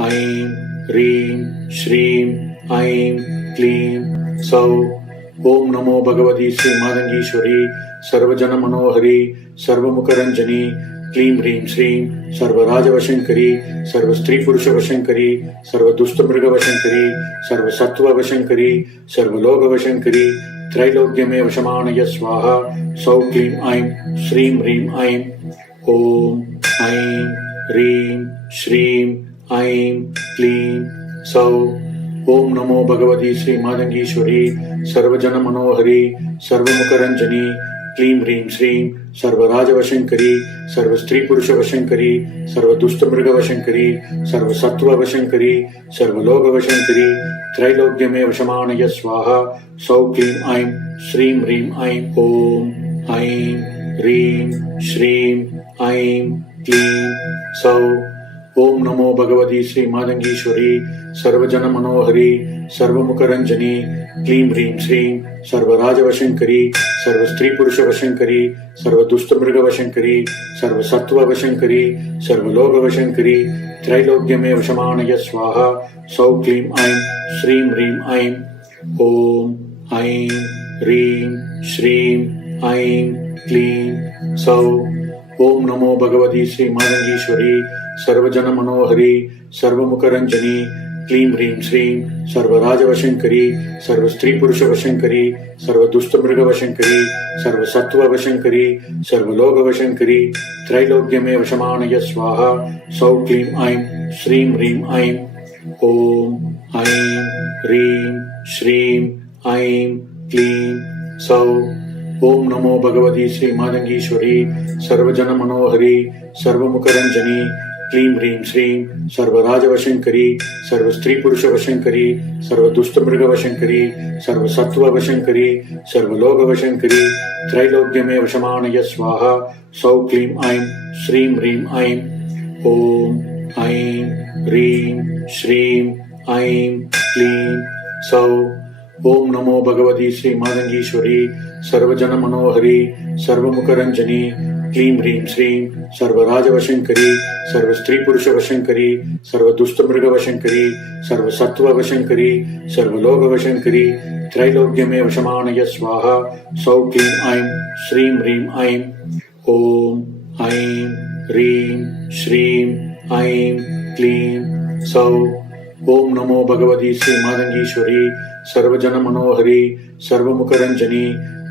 ऐं ह्रीं श्रीं ऐं क्लीं सौ। ओम नमो भगवती श्री मातंगीश्वरी सर्वजन मनोहरी सर्वमुखरंजनी क्लीं ह्रीं श्रीं सर्वराजवशंकरी सर्वस्त्री पुरुष वशंकरी सर्वदुष्टमृग वशंकरी सर्वसत्व वशंकरी सर्वलोकवशंकरी त्रैलोक्यमेव शमानय स्वाहा। सौ क्लीं ऐं श्रीं ह्रीं ऐं। ओम ऐं ह्रीं श्रीं ऐं क्लीं सौ। ओम नमो भगवती श्री मातंगीश्वरी सर्वजन मनोहरी सर्वमुखरंजनी क्लीं ह्रीं श्रीं सर्वराजवशंकरी सर्वस्त्री पुरुष वशंकरी सर्वदुष्टमृग वशंकरी सर्वसत्व वशंकरी सर्वलोकवशंकरी त्रैलोक्यमेव शमानय स्वाहा। सौ क्लीं ऐं श्रीं ह्रीं ऐं। ओम ऐं ह्रीं श्रीं ऐं क्लीं सौ। ओम नमो भगवती श्री मातंगीश्वरी सर्वजन मनोहरी सर्वमुखरंजनी क्लीं ह्रीं श्रीं सर्वराजवशंकरी सर्वस्त्री पुरुष वशंकरी सर्वदुष्टमृग वशंकरी सर्वसत्व वशंकरी सर्वलोकवशंकरी त्रैलोक्यमेव शमानय स्वाहा। सौ क्लीं ऐं श्रीं ह्रीं ऐं। ओम ऐं ह्रीं श्रीं ऐं क्लीं सौ। ओम नमो भगवती श्री मातंगीश्वरी सर्वजन मनोहरी सर्वमुखरंजनी क्लीं ह्रीं श्रीं सर्वराजवशंकरी सर्वस्त्री पुरुष वशंकरी सर्वदुष्टमृग वशंकरी सर्वसत्व वशंकरी सर्वलोकवशंकरी त्रैलोक्यमेव शमानय स्वाहा। सौ क्लीं ऐं श्रीं ह्रीं ऐं। ओम ऐं ह्रीं श्रीं ऐं क्लीं सौ। ओम नमो भगवती श्री मातंगीश्वरी सर्वजन मनोहरी सर्वमुखरंजनी क्लीं ह्रीं श्रीं सर्वराजवशंकरी सर्वस्त्री पुरुष वशंकरी सर्वदुष्टमृग वशंकरी सर्वसत्व वशंकरी सर्वलोकवशंकरी त्रैलोक्यमेव शमानय स्वाहा। सौ क्लीं ऐं श्रीं ह्रीं ऐं। ओम ऐं ह्रीं श्रीं ऐं क्लीं सौ। ओम नमो भगवती श्री मातंगीश्वरी सर्वजन मनोहरी सर्वमुखरंजनी क्लीं ह्रीं श्रीं सर्वराजवशंकरी सर्वस्त्री पुरुष वशंकरी सर्वदुष्टमृग वशंकरी सर्वसत्व वशंकरी सर्वलोकवशंकरी त्रैलोक्यमेव शमानय स्वाहा। सौ क्लीं ऐं श्रीं ह्रीं ऐं। ओम ऐं ह्रीं श्रीं ऐं क्लीं सौ। ओम नमो भगवती श्री मातंगीश्वरी सर्वजन मनोहरी सर्वमुखरंजनी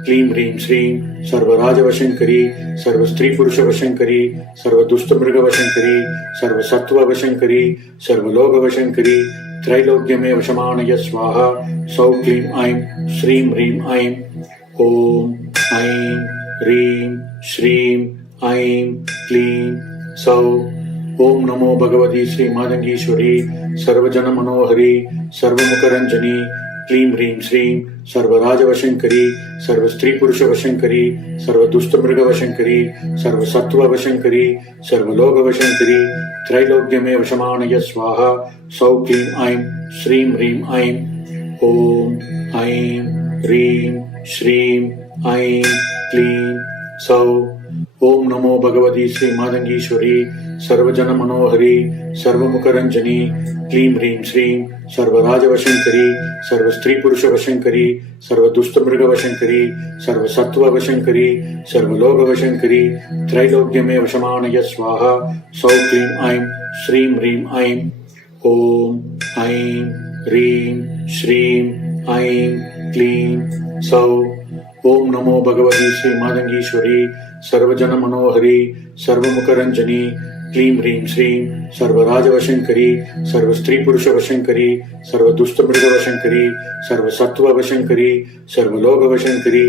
क्लीं ह्रीं श्रीं सर्वराजवशंकरी सर्वस्त्री पुरुष वशंकरी सर्वदुष्टमृग वशंकरी सर्वसत्व वशंकरी सर्वलोकवशंकरी त्रैलोक्यमेव शमानय स्वाहा। सौ क्लीं ऐं श्रीं ह्रीं ऐं। ओम ऐं ह्रीं श्रीं ऐं क्लीं सौ। ओम नमो भगवती श्री मातंगीश्वरी सर्वजन मनोहरी सर्वमुखरंजनी क्लीं ह्रीं श्रीं सर्वराजवशंकरी सर्वस्त्री पुरुष वशंकरी सर्वदुष्टमृग वशंकरी सर्वसत्व वशंकरी सर्वलोकवशंकरी त्रैलोक्यमेव शमानय स्वाहा। सौ क्लीं ऐं श्रीं ह्रीं ऐं। ओम ऐं ह्रीं श्रीं ऐं क्लीं सौ। ओम नमो भगवती श्री मातंगीश्वरी सर्वजन मनोहरी सर्वमुखरंजनी क्लीं ह्रीं श्रीं सर्वराजवशंकरी सर्वस्त्री पुरुष वशंकरी सर्वदुष्टमृग वशंकरी सर्वसत्व वशंकरी सर्वलोकवशंकरी त्रैलोक्यमेव शमानय स्वाहा। सौ क्लीं ऐं श्रीं ह्रीं ऐं। ओम ऐं ह्रीं श्रीं ऐं क्लीं सौ। ओम नमो भगवती श्री मातंगीश्वरी सर्वजन मनोहरी सर्वमुखरंजनी क्लीं ह्रीं श्रीं सर्वराजवशंकरी सर्वस्त्री पुरुष वशंकरी सर्वदुष्टमृग वशंकरी सर्वसत्व वशंकरी सर्वलोकवशंकरी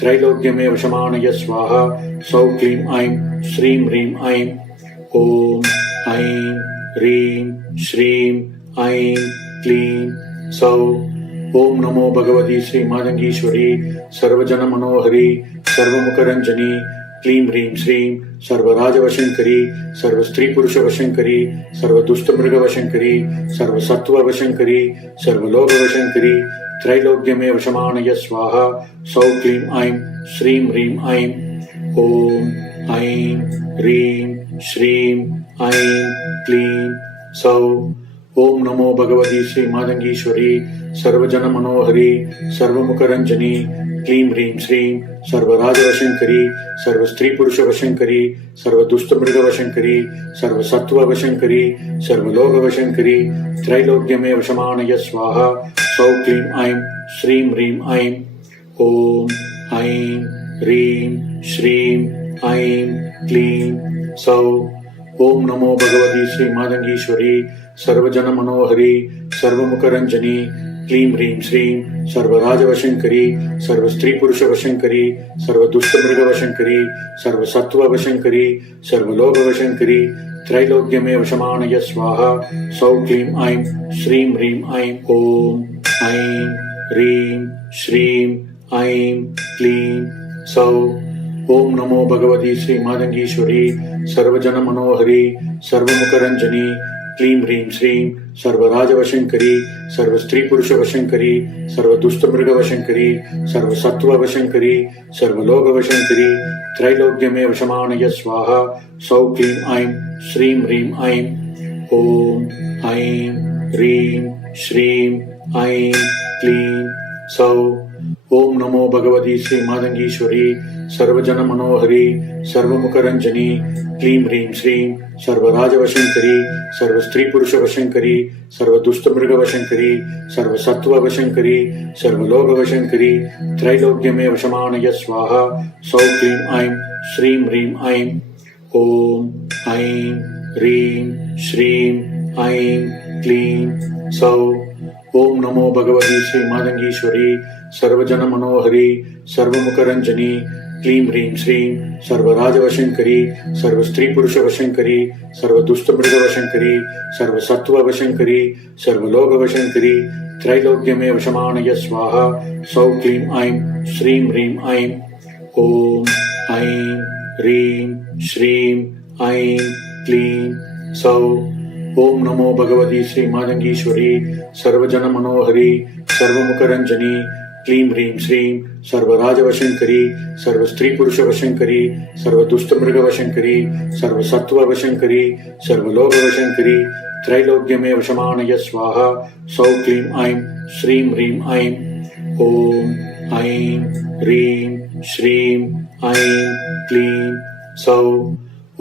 त्रैलोक्यमेव शमानय स्वाहा। सौ क्लीं ऐं श्रीं ह्रीं ऐं। ओम ऐं ह्रीं श्रीं ऐं क्लीं सौ। ओम नमो भगवती श्री मातंगीश्वरी सर्वजन मनोहरी सर्वमुखरंजनी क्लीं ह्रीं श्रीं सर्वराजवशंकरी सर्वस्त्री पुरुष वशंकरी सर्वदुष्टमृग वशंकरी सर्वसत्व वशंकरी सर्वलोकवशंकरी त्रैलोक्यमेव शमानय स्वाहा। सौ क्लीं ऐं श्रीं ह्रीं ऐं। ओम ऐं ह्रीं श्रीं ऐं क्लीं सौ। ओम नमो भगवती श्री मातंगीश्वरी सर्वजन मनोहरी सर्वमुखरंजनी क्लीं ह्रीं श्रीं सर्वराजवशंकरी सर्व स्त्री पुरुष वशंकरी सर्व दुष्ट मृग वशंकरी सर्व सत्व वशंकरी सर्वलोक वशंकरी त्रैलोक्यमे वशमानय स्वाहा सौ क्लीं ऐं श्रीं ह्रीं ऐं ओम ऐं ह्रीं श्रीं ऐं क्लीं सौ। ओम नमो भगवती श्री मातंगीश्वरी सर्वजन मनोहरी सर्वमुखरंजनी क्लीं ह्रीं श्रीं सर्वराजवशंकरी सर्व स्त्री पुरुष वशंकरी सर्व दुष्ट मृग वशंकरी सर्व सत्व वशंकरी सर्वलोक वशंकरी त्रैलोक्यमे वशमानय स्वाहा सौ क्लीं ऐं श्रीं ह्रीं ऐं ओम ऐं ह्रीं श्रीं ऐं क्लीं सौ। ओम नमो भगवती श्री मातंगीश्वरी सर्वजन मनोहरी सर्वमुखरंजनी क्लीं ह्रीं श्रीं सर्वराजवशंकरी सर्व स्त्री पुरुष वशंकरी सर्व दुष्ट मृग वशंकरी सर्व सत्व वशंकरी सर्वलोक वशंकरी त्रैलोक्यमे वशमानय स्वाहा सौ क्लीं ऐं श्रीं ह्रीं ऐं ओम ऐं ह्रीं श्रीं ऐं क्लीं सौ। ओम नमो भगवती श्री मातंगीश्वरी सर्वजन मनोहरी सर्वमुखरंजनी क्लीं ह्रीं श्रीं सर्वराजवशंकरी सर्व स्त्री पुरुष वशंकरी सर्व दुष्ट मृग वशंकरी सर्व सत्व वशंकरी सर्वलोक वशंकरी त्रैलोक्यमे वशमानय स्वाहा सौ क्लीं ऐं श्रीं ह्रीं ऐं ओम ऐं ह्रीं श्रीं ऐं क्लीं सौ। ओम नमो भगवती श्री मातंगीश्वरी सर्वजन मनोहरी सर्वमुखरंजनी क्लीं ह्रीं श्रीं सर्वराजवशंकरी सर्व स्त्री पुरुष वशंकरी सर्व दुष्ट मृग वशंकरी सर्व सत्व वशंकरी सर्वलोक वशंकरी त्रैलोक्यमे वशमानय स्वाहा सौ क्लीं ऐं श्रीं ह्रीं ऐं ओम ऐं ह्रीं श्रीं ऐं क्लीं सौ। ओम नमो भगवती श्री मातंगीश्वरी सर्वजन मनोहरी सर्वमुखरंजनी क्लीं ह्रीं श्रीं सर्वराजवशंकरी सर्व स्त्री पुरुष वशंकरी सर्व दुष्ट मृग वशंकरी सर्व सत्व वशंकरी सर्वलोक वशंकरी त्रैलोक्यमे वशमानय स्वाहा सौ क्लीं ऐं श्रीं ह्रीं ऐं ओम ऐं ह्रीं श्रीं ऐं क्लीं सौ।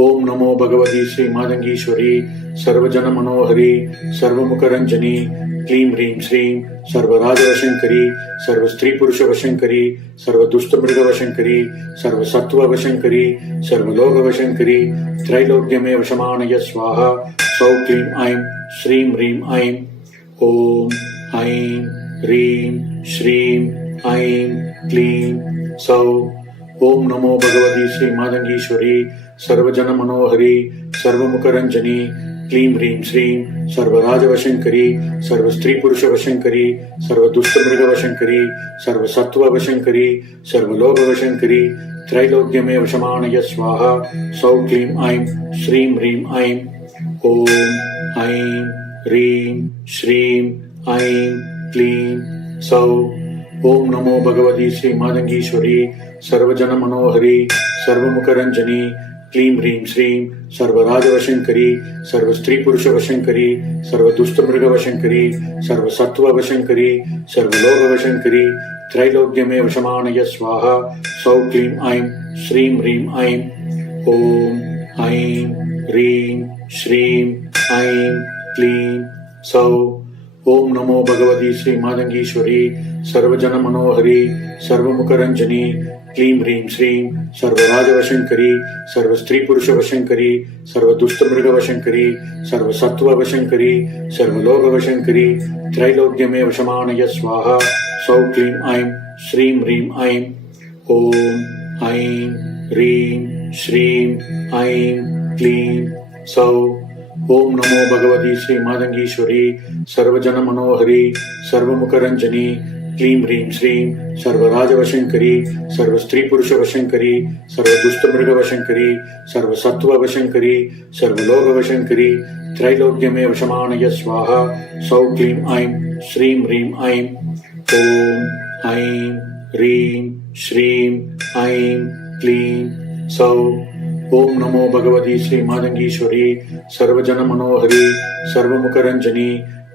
ओम नमो भगवती श्री मातंगीश्वरी सर्वजन मनोहरी सर्वमुखरंजनी क्लीं ह्रीं श्रीं सर्वराजवशंकरी सर्व स्त्री पुरुष वशंकरी सर्व दुष्ट मृग वशंकरी सर्व सत्व वशंकरी सर्वलोक वशंकरी त्रैलोक्यमे वशमानय स्वाहा सौ क्लीं ऐं श्रीं ह्रीं ऐं ओम ऐं ह्रीं श्रीं ऐं क्लीं सौ। ओम नमो भगवती श्री मातंगीश्वरी सर्वजन मनोहरी सर्वमुखरंजनी क्लीं ह्रीं श्रीं सर्वराजवशंकरी सर्व स्त्री पुरुष वशंकरी सर्व दुष्ट मृग वशंकरी सर्व सत्व वशंकरी सर्वलोक वशंकरी त्रैलोक्यमे वशमानय स्वाहा सौ क्लीं ऐं श्रीं ह्रीं ऐं ओम ऐं ह्रीं श्रीं ऐं क्लीं सौ। ओम नमो भगवती श्री मातंगीश्वरी सर्वजन मनोहरी सर्वमुखरंजनी क्लीं ह्रीं श्रीं सर्वराजवशंकरी सर्व स्त्री पुरुष वशंकरी सर्व दुष्ट मृग वशंकरी सर्व सत्व वशंकरी सर्वलोक वशंकरी त्रैलोक्यमे वशमानय स्वाहा सौ क्लीं ऐं श्रीं ह्रीं ऐं ओम ऐं ह्रीं श्रीं ऐं क्लीं सौ। ओम नमो भगवती श्री मातंगीश्वरी सर्वजन मनोहरी सर्वमुखरंजनी क्लीं ह्रीं श्रीं सर्वराजवशंकरी सर्व स्त्री पुरुष वशंकरी सर्व दुष्ट मृग वशंकरी सर्व सत्व वशंकरी सर्वलोक वशंकरी त्रैलोक्यमे वशमानय स्वाहा सौ क्लीं ऐं श्रीं ह्रीं ऐं ओम ऐं ह्रीं श्रीं ऐं क्लीं सौ। ओम नमो भगवती श्री मातंगीश्वरी सर्वजन मनोहरी सर्वमुखरंजनी क्लीं ह्रीं श्रीं सर्वराजवशंकरी सर्व स्त्री पुरुष वशंकरी सर्व दुष्ट मृग वशंकरी सर्व सत्व वशंकरी सर्वलोक वशंकरी त्रैलोक्यमे वशमानय स्वाहा सौ क्लीं ऐं श्रीं ह्रीं ऐं ओम ऐं ह्रीं श्रीं ऐं क्लीं सौ। ओम नमो भगवती श्री मातंगीश्वरी सर्वजन मनोहरी सर्वमुखरंजनी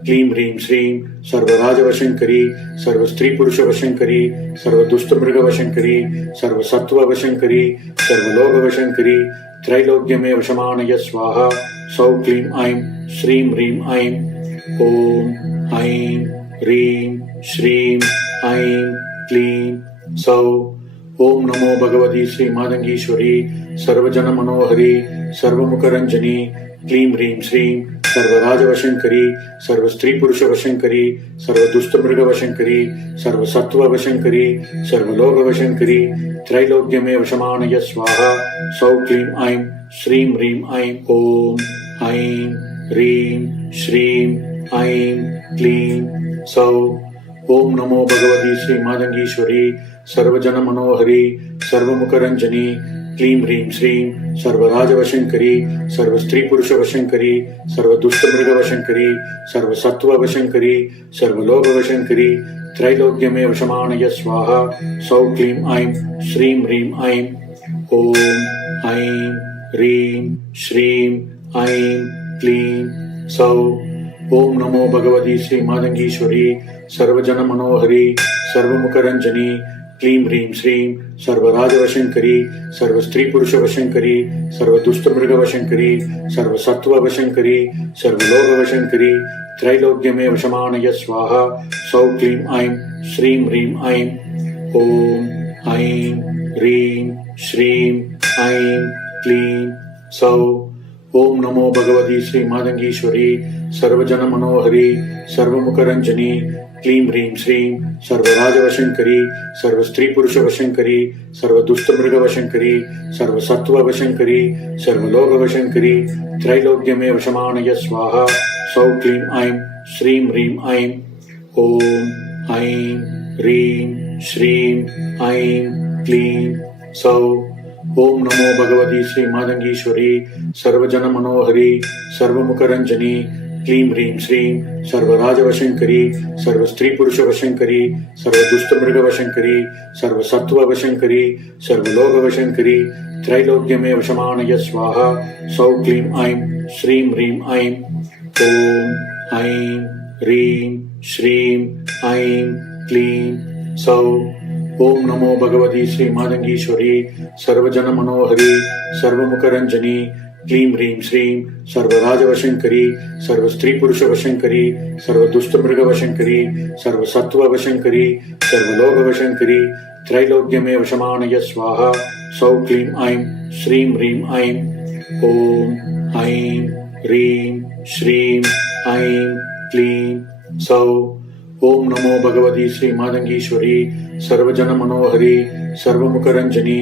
क्लीं ह्रीं श्रीं सर्वराजवशंकरी सर्वस्त्रीपुरुषवशंकरी सर्वदुष्टमृगवशंकरी सर्वसत्त्ववशंकरी सर्वलोकवशंकरी त्रैलोक्यमेव शमानय स्वाहा सौ क्लीं ऐं श्रीं ह्रीं ऐं ॐ ऐं ह्रीं श्रीं ऐं क्लीं सौ। ओम नमो भगवती श्री मातंगीश्वरी सर्वजन मनोहरी सर्वमुखरंजनी क्लीं ह्रीं श्रीं सर्वराजवशंकरी सर्वस्त्रीपुरुषवशंकरी सर्वदुष्टमृगवशंकरी सर्वसत्त्ववशंकरी सर्वलोकवशंकरी त्रैलोक्यमेव शमानय स्वाहा सौ क्लीं ऐं श्रीं ह्रीं ऐं ॐ ऐं ह्रीं श्रीं ऐं क्लीं सौ। ओम नमो भगवती श्री मातंगीश्वरी सर्वजन मनोहरी सर्वमुखरंजनी क्लीं ह्रीं श्रीं सर्वराजवशंकरी सर्वस्त्रीपुरुषवशंकरी सर्वदुष्टमृगवशंकरी सर्वसत्त्ववशंकरी सर्वलोकवशंकरी त्रैलोक्यमेव शमानय स्वाहा सौ क्लीं ऐं श्रीं ह्रीं ऐं ॐ ऐं ह्रीं श्रीं ऐं क्लीं सौ। ओम नमो भगवती श्री मातंगीश्वरी सर्वजन मनोहरी सर्वमुखरंजनी क्लीं ह्रीं श्रीं सर्वराजवशंकरी सर्वस्त्रीपुरुषवशंकरी सर्वदुष्टमृगवशंकरी सर्वसत्त्ववशंकरी सर्वलोकवशंकरी त्रैलोक्यमेव शमानय स्वाहा सौ क्लीं ऐं श्रीं ह्रीं ऐं ॐ ऐं ह्रीं श्रीं ऐं क्लीं सौ। ओम नमो भगवती श्री मातंगीश्वरी सर्वजन मनोहरी सर्वमुखरंजनी क्लीं ह्रीं श्रीं सर्वराजवशंकरी सर्वस्त्रीपुरुषवशंकरी सर्वदुष्टमृगवशंकरी सर्वसत्त्ववशंकरी सर्वलोकवशंकरी त्रैलोक्यमेव शमानय स्वाहा सौ क्लीं ऐं श्रीं ह्रीं ऐं ॐ ऐं ह्रीं श्रीं ऐं क्लीं सौ। ओम नमो भगवती श्री मातंगीश्वरी सर्वजन मनोहरी सर्वमुखरंजनी क्लीं ह्रीं श्रीं सर्वराजवशंकरी सर्वस्त्रीपुरुषवशंकरी सर्वदुष्टमृगवशंकरी सर्वसत्त्ववशंकरी सर्वलोकवशंकरी त्रैलोक्यमेव शमानय स्वाहा सौ क्लीं ऐं श्रीं ह्रीं ऐं ॐ ऐं ह्रीं श्रीं ऐं क्लीं सौ। ओम नमो भगवती श्री मातंगीश्वरी सर्वजन मनोहरी सर्वमुखरंजनी क्लीं ह्रीं श्रीं सर्वराजवशंकरी सर्वस्त्रीपुरुषवशंकरी सर्वदुष्टमृगवशंकरी सर्वसत्त्ववशंकरी सर्वलोकवशंकरी त्रैलोक्यमेव शमानय स्वाहा सौ क्लीं ऐं श्रीं ह्रीं ऐं ॐ ऐं ह्रीं श्रीं ऐं क्लीं सौ। ओम नमो भगवती श्री मातंगीश्वरी सर्वजन मनोहरी सर्वमुखरंजनी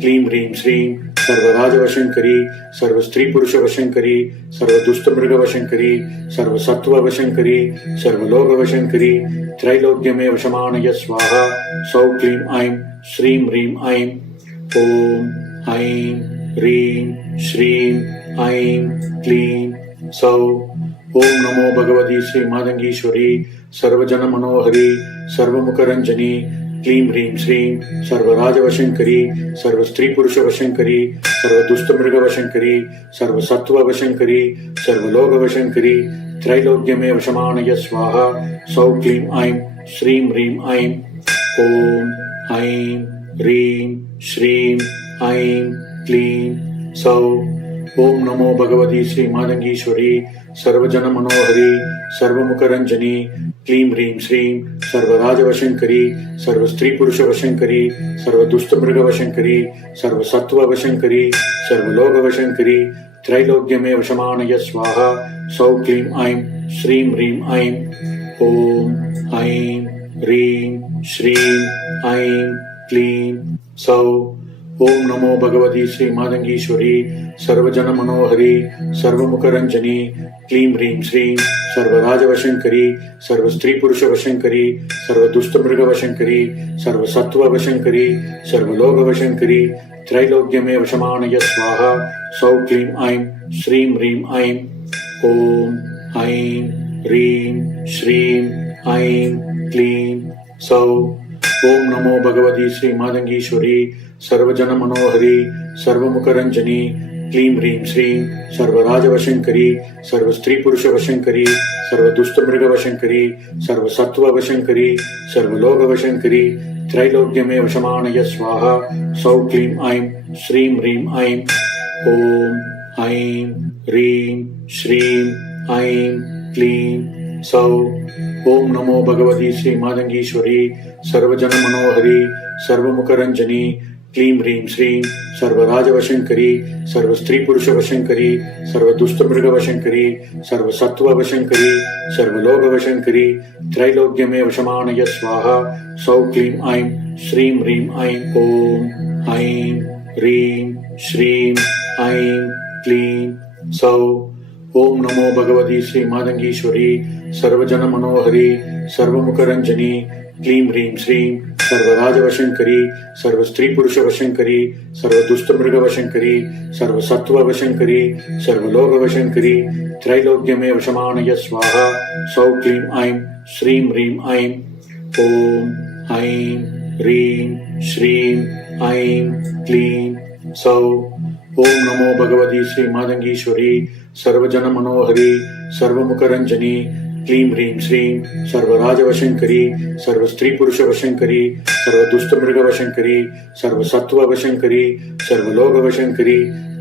क्लीं ह्रीं श्रीं सर्वराजवशंकरी सर्वस्त्रीपुरुषवशंकरी सर्वदुष्टमृगवशंकरी सर्वसत्त्ववशंकरी सर्वलोकवशंकरी त्रैलोक्यमेव शमानय स्वाहा सौ क्लीं ऐं श्रीं ह्रीं ऐं ॐ ऐं ह्रीं श्रीं ऐं क्लीं सौ। ओम नमो भगवती श्री मातंगीश्वरी सर्वजन मनोहरी सर्वमुखरंजनी क्लीं ह्रीं श्रीं सर्वराजवशंकरी सर्वस्त्रीपुरुषवशंकरी सर्वदुष्टमृगवशंकरी सर्वसत्त्ववशंकरी सर्वलोकवशंकरी त्रैलोक्यमेव शमानय स्वाहा सौ क्लीं ऐं श्रीं ह्रीं ऐं ॐ ऐं ह्रीं श्रीं ऐं क्लीं सौ। ओम नमो भगवती श्री मातंगीश्वरी सर्वजन मनोहरी सर्वमुखरंजनी क्लीं ह्रीं श्रीं सर्वराजवशंकरी सर्वस्त्रीपुरुषवशंकरी सर्वदुष्टमृगवशंकरी सर्वसत्त्ववशंकरी सर्वलोकवशंकरी त्रैलोक्यमेव शमानय स्वाहा सौ क्लीं ऐं श्रीं ह्रीं ऐं ॐ ऐं ह्रीं श्रीं ऐं क्लीं सौ। ओम नमो भगवती श्री मातंगीश्वरी सर्वजन मनोहरी सर्वमुखरंजनी क्लीं ह्रीं श्रीं सर्वराजवशंकरी सर्वस्त्रीपुरुषवशंकरी सर्वदुष्टमृगवशंकरी सर्वसत्त्ववशंकरी सर्वलोकवशंकरी त्रैलोक्यमेव शमानय स्वाहा सौ क्लीं ऐं श्रीं ह्रीं ऐं ॐ ऐं ह्रीं श्रीं ऐं क्लीं सौ। ओम नमो भगवती श्री मातंगीश्वरी सर्वजन मनोहरी सर्वमुखरञ्जनी क्लीं ह्रीं श्रीं सर्वराजवशङ्करी सर्वस्त्रीपुरुषवशङ्करी सर्वदुष्टमृगवशङ्करी सर्वसत्त्ववशङ्करी सर्वलोकवशङ्करी त्रैलोक्यमेव शमानय स्वाहा सौ क्लीं ऐं श्रीं ह्रीं ऐं ॐ ऐं ह्रीं श्रीं ऐं क्लीं सौ। ओम नमो भगवती श्री मातंगीश्वरी सर्वजनमनोहरी सर्वमुखरंजनी क्लीं ह्रीं श्रीं सर्वराजवशङ्करी सर्वस्त्रीपुरुषवशङ्करी सर्वदुष्टमृगवशङ्करी सर्वसत्त्ववशङ्करी सर्वलोकवशङ्करी त्रैलोक्यमेव शमानय स्वाहा सौ क्लीं ऐं श्रीं ह्रीं ऐं ॐ ऐं ह्रीं श्रीं ऐं क्लीं सौ। ओम नमो भगवती श्री मातंगीश्वरी सर्वजनमनोहरी सर्वमुखरंजनी क्लीं ह्रीं श्रीं सर्वराजवशङ्करी सर्वस्त्रीपुरुषवशङ्करी सर्वदुष्टमृगवशङ्करी सर्वसत्त्ववशङ्करी सर्वलोकवशङ्करी त्रैलोक्यमेव शमानय स्वाहा सौ क्लीं ऐं श्रीं ह्रीं ऐं ॐ ऐं ह्रीं श्रीं ऐं क्लीं सौ। ओम नमो भगवती श्री मातंगीश्वरी सर्वजनमनोहरी सर्वमुखरंजनी क्लीं ह्रीं श्रीं सर्वराजवशङ्करी सर्वस्त्रीपुरुषवशङ्करी सर्वदुष्टमृगवशङ्करी सर्वसत्त्ववशङ्करी सर्वलोकवशङ्करी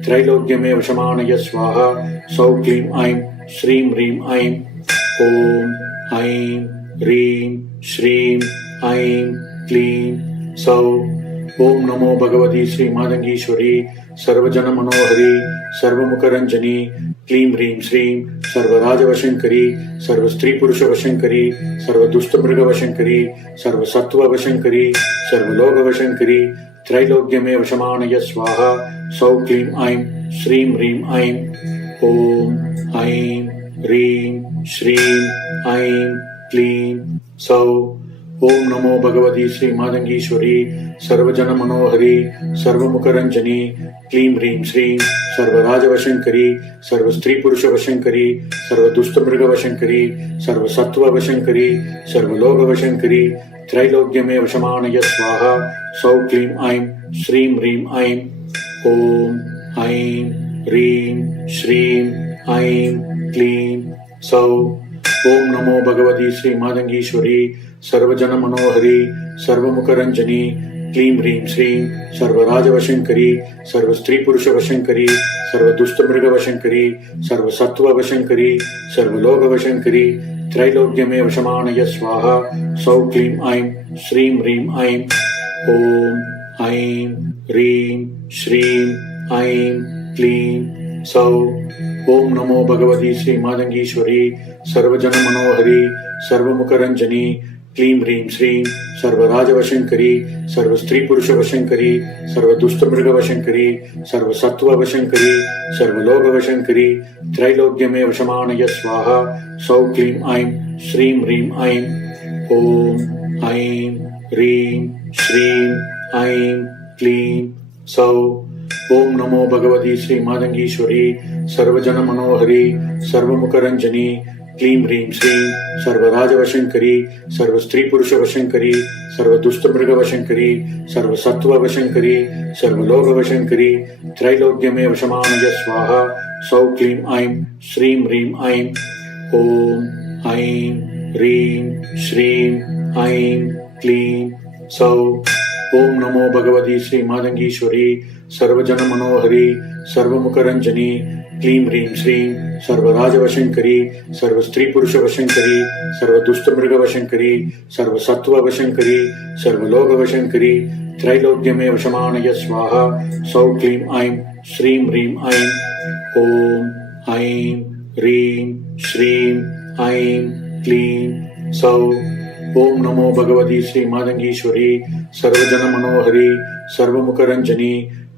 त्रैलोक्यमेव शमानय स्वाहा सौ क्लीं ऐं श्रीं ह्रीं ऐं ॐ ऐं ह्रीं श्रीं ऐं क्लीं सौ। ओम नमो भगवती श्री मातंगीश्वरी सर्वजनमनोहरी सर्वमुखरंजनी क्लीं ह्रीं श्रीं सर्वराजवशङ्करी सर्वस्त्रीपुरुषवशङ्करी सर्वदुष्टमृगवशङ्करी सर्वसत्त्ववशङ्करी सर्वलोकवशङ्करी त्रैलोक्यमेव शमानय स्वाहा सौ क्लीं ऐं श्रीं ह्रीं ऐं ॐ ऐं ह्रीं श्रीं ऐं क्लीं सौ। ओम नमो भगवती श्री मातंगीश्वरी सर्वजनमनोहरी सर्वमुखरंजनी क्लीं ह्रीं श्रीं सर्वराजवशङ्करी सर्वस्त्रीपुरुषवशङ्करी सर्वदुष्टमृगवशङ्करी सर्वसत्त्ववशङ्करी सर्वलोकवशङ्करी त्रैलोक्यमेव शमानय स्वाहा सौ क्लीं ऐं श्रीं ह्रीं ऐं ॐ ऐं ह्रीं श्रीं ऐं क्लीं सौ। ओम नमो भगवती श्री मातंगीश्वरी सर्वजनमनोहरी सर्वमुखरंजनी क्लीं ह्रीं श्रीं सर्वराजवशङ्करी सर्वस्त्रीपुरुषवशङ्करी सर्वदुष्टमृगवशङ्करी सर्वसत्त्ववशङ्करी सर्वलोकवशङ्करी त्रैलोक्यमेव शमानय स्वाहा सौ क्लीं ऐं श्रीं ह्रीं ऐं ॐ ऐं ह्रीं श्रीं ऐं क्लीं सौ। ओम नमो भगवती श्री मातंगीश्वरी सर्वजनमनोहरी सर्वमुखरंजनी क्लीं ह्रीं श्रीं सर्वराजवशङ्करी सर्वस्त्रीपुरुषवशङ्करी सर्वदुष्टमृगवशङ्करी सर्वसत्त्ववशङ्करी सर्वलोकवशङ्करी त्रैलोक्यमेव शमानय स्वाहा सौ क्लीं ऐं श्रीं ह्रीं ऐं ॐ ऐं ह्रीं श्रीं ऐं क्लीं सौ। ओम नमो भगवती श्री मातंगीश्वरी सर्वजनमनोहरी सर्वमुखरंजनी क्लीं ह्रीं श्रीं सर्वराजवशङ्करी सर्वस्त्रीपुरुषवशङ्करी सर्वदुष्टमृगवशङ्करी सर्वसत्त्ववशङ्करी सर्वलोकवशङ्करी त्रैलोक्यमेव शमानय स्वाहा सौ क्लीं ऐं श्रीं ह्रीं ऐं ॐ ऐं ह्रीं श्रीं ऐं क्लीं सौ। ओम नमो भगवती श्री मातंगीश्वरी सर्वजनमनोहरी सर्वमुखरंजनी क्लीं ह्रीं श्रीं सर्वराजवशङ्करी सर्वस्त्रीपुरुषवशङ्करी सर्वदुष्टमृगवशङ्करी सर्वसत्त्ववशङ्करी सर्वलोकवशङ्करी त्रैलोक्यमेव शमानय स्वाहा सौ क्लीं ऐं श्रीं ह्रीं ऐं ॐ ऐं ह्रीं श्रीं ऐं क्लीं सौ। ओम नमो भगवती श्री मातंगीश्वरी सर्वजनमनोहरी सर्वमुखरंजनी